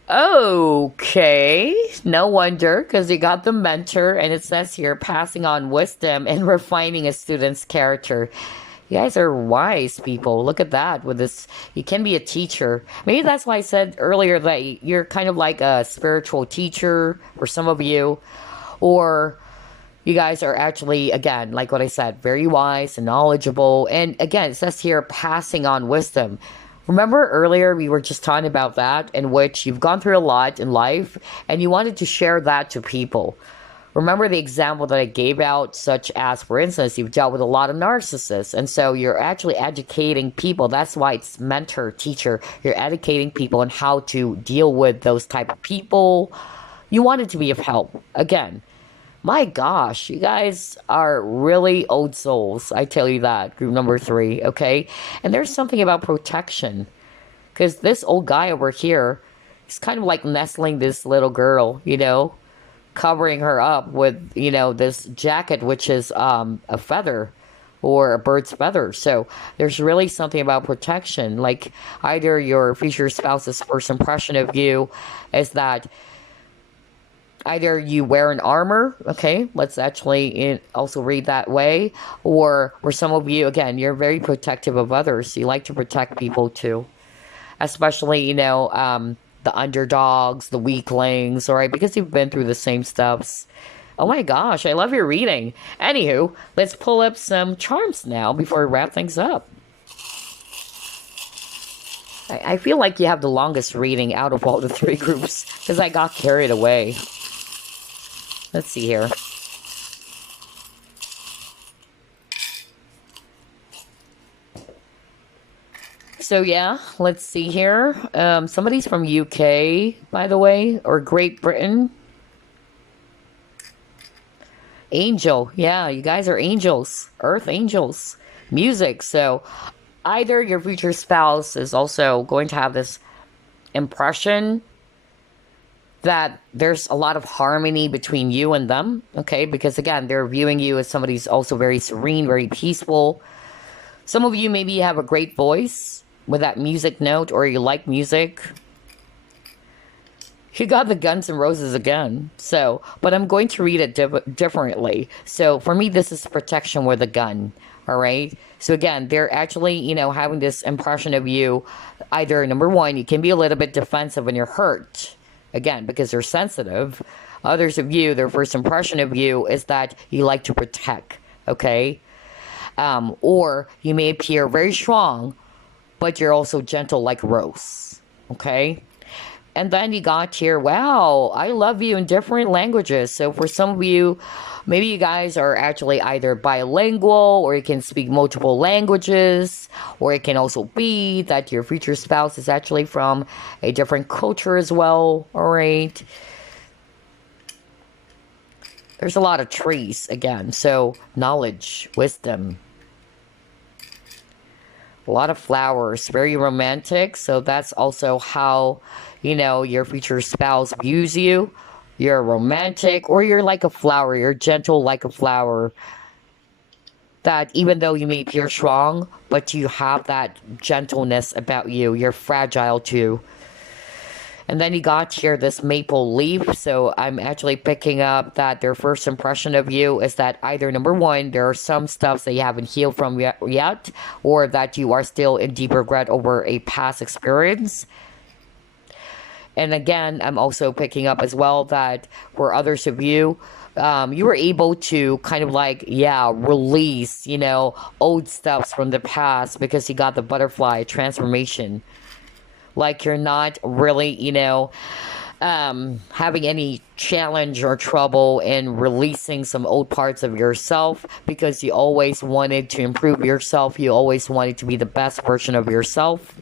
Okay, no wonder, because you got the mentor, and it says here, passing on wisdom and refining a student's character. You guys are wise people. Look at that. With this, you can be a teacher. Maybe that's why I said earlier that you're kind of like a spiritual teacher for some of you. Or you guys are actually, again, like what I said, very wise and knowledgeable. And again, it says here, passing on wisdom. Remember earlier we were just talking about that, in which you've gone through a lot in life and you wanted to share that to people. remember the example that I gave out, such as, for instance, you've dealt with a lot of narcissists, and so you're actually educating people. That's why it's mentor, teacher. You're educating people on how to deal with those type of people. You want it to be of help. Again, my gosh, you guys are really old souls. I tell you that, group number 3, okay? And there's something about protection. Because this old guy over here is kind of like nestling this little girl, covering her up with, this jacket, which is a feather or a bird's feather. So there's really something about protection. Like either your future spouse's first impression of you is that either you wear an armor, okay, let's actually also read that way, or for some of you, again, you're very protective of others. You like to protect people too, especially, the underdogs, the weaklings, all right, because you've been through the same stuffs. Oh my gosh, I love your reading. Anywho, let's pull up some charms now before we wrap things up. I feel like you have the longest reading out of all the 3 groups because I got carried away. Let's see here. So yeah, let's see here. Somebody's from UK, by the way, or Great Britain. Angel. Yeah, you guys are angels. Earth angels. Music. So either your future spouse is also going to have this impression that there's a lot of harmony between you and them, okay? Because again, they're viewing you as somebody who's also very serene, very peaceful. Some of you maybe have a great voice with that music note, or you like music. You got the Guns N' Roses again. So, but I'm going to read it differently. So for me, this is protection with a gun, all right? So again, they're actually, having this impression of you. Either, number 1, you can be a little bit defensive when you're hurt. Again, because they're sensitive. Others of you, their first impression of you is that you like to protect, okay? Or you may appear very strong, but you're also gentle like Rose, okay? And then you got here, wow, I love you in different languages. So for some of you, maybe you guys are actually either bilingual, or you can speak multiple languages, or it can also be that your future spouse is actually from a different culture as well, all right? There's a lot of trees again, so knowledge, wisdom. A lot of flowers, very romantic, so that's also how, your future spouse views you. You're romantic, or you're like a flower. You're gentle like a flower. That even though you may appear strong, but you have that gentleness about you. You're fragile too. And then you got here this maple leaf. So I'm actually picking up that their first impression of you is that either, number 1, there are some stuff that you haven't healed from yet, or that you are still in deep regret over a past experience. And again, I'm also picking up as well that for others of you, you were able to kind of like, release, old stuffs from the past because you got the butterfly transformation. Like you're not really, having any challenge or trouble in releasing some old parts of yourself because you always wanted to improve yourself. You always wanted to be the best version of yourself.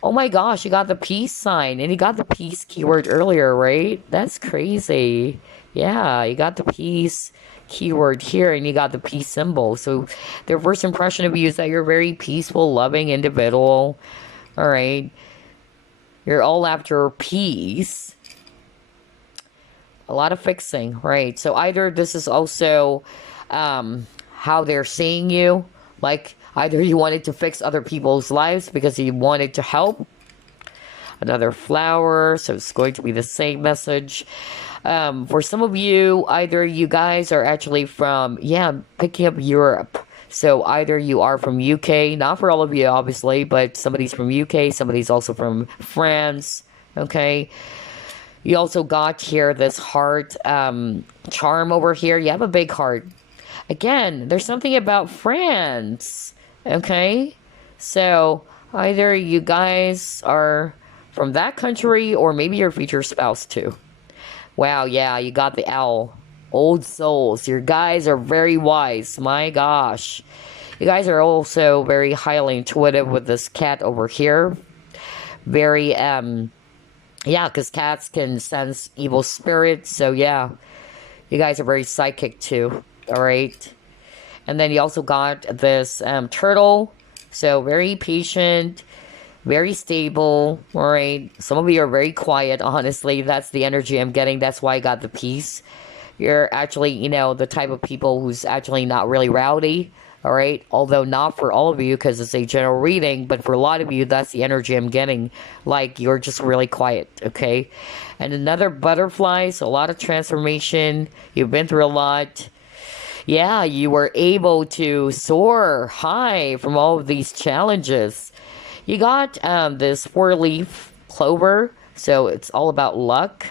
Oh my gosh, you got the peace sign, and you got the peace keyword earlier, right? That's crazy. Yeah, you got the peace keyword here, and you got the peace symbol. So their first impression of you is that you're a very peaceful, loving individual. All right. You're all after peace. A lot of fixing, right? So either this is also how they're seeing you, like either you wanted to fix other people's lives because you wanted to help. Another flower, so it's going to be the same message. For some of you, either you guys are actually from, picking up Europe. So either you are from UK, not for all of you obviously, but somebody's from UK, somebody's also from France, okay? You also got here this heart charm over here. You have a big heart. Again, there's something about France, okay? So either you guys are from that country or maybe your future spouse too. Wow, yeah, you got the L. Old souls. Your guys are very wise. My gosh. You guys are also very highly intuitive with this cat over here. Very, yeah, because cats can sense evil spirits. So, yeah, you guys are very psychic too. All right. And then you also got this turtle. So, very patient, very stable. All right. Some of you are very quiet, honestly. That's the energy I'm getting. That's why I got the peace. You're actually, the type of people who's actually not really rowdy. All right. Although not for all of you because it's a general reading, but for a lot of you, that's the energy I'm getting. Like you're just really quiet. Okay. And another butterfly. So a lot of transformation. You've been through a lot. Yeah, you were able to soar high from all of these challenges. You got this four-leaf clover, so it's all about luck.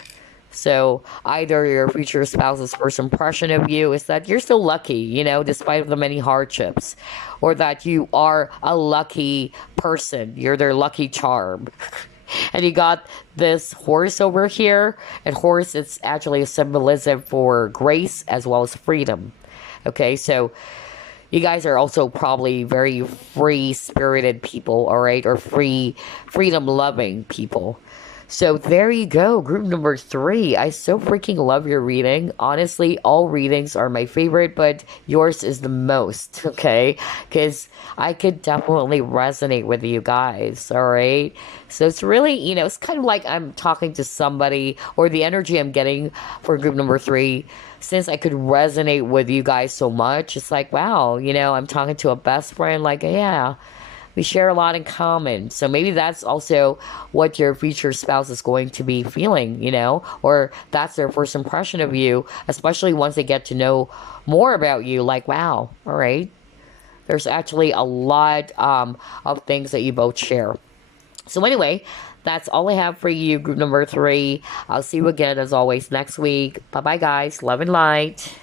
So either your future spouse's first impression of you is that you're still lucky, despite of the many hardships, or that you are a lucky person. You're their lucky charm. And you got this horse over here, and horse, it's actually a symbolism for grace as well as freedom. Okay, so you guys are also probably very free spirited people, all right, or freedom loving people. So there you go, group number 3. I so freaking love your reading. Honestly, all readings are my favorite, but yours is the most, okay? Because I could definitely resonate with you guys, all right? So it's really, it's kind of like I'm talking to somebody, or the energy I'm getting for group number 3. Since I could resonate with you guys so much, it's like, wow, I'm talking to a best friend, like, yeah, we share a lot in common. So maybe that's also what your future spouse is going to be feeling, or that's their first impression of you, especially once they get to know more about you. Like, wow, all right, there's actually a lot of things that you both share. So anyway, that's all I have for you, group number 3. I'll see you again, as always, next week. Bye-bye, guys. Love and light.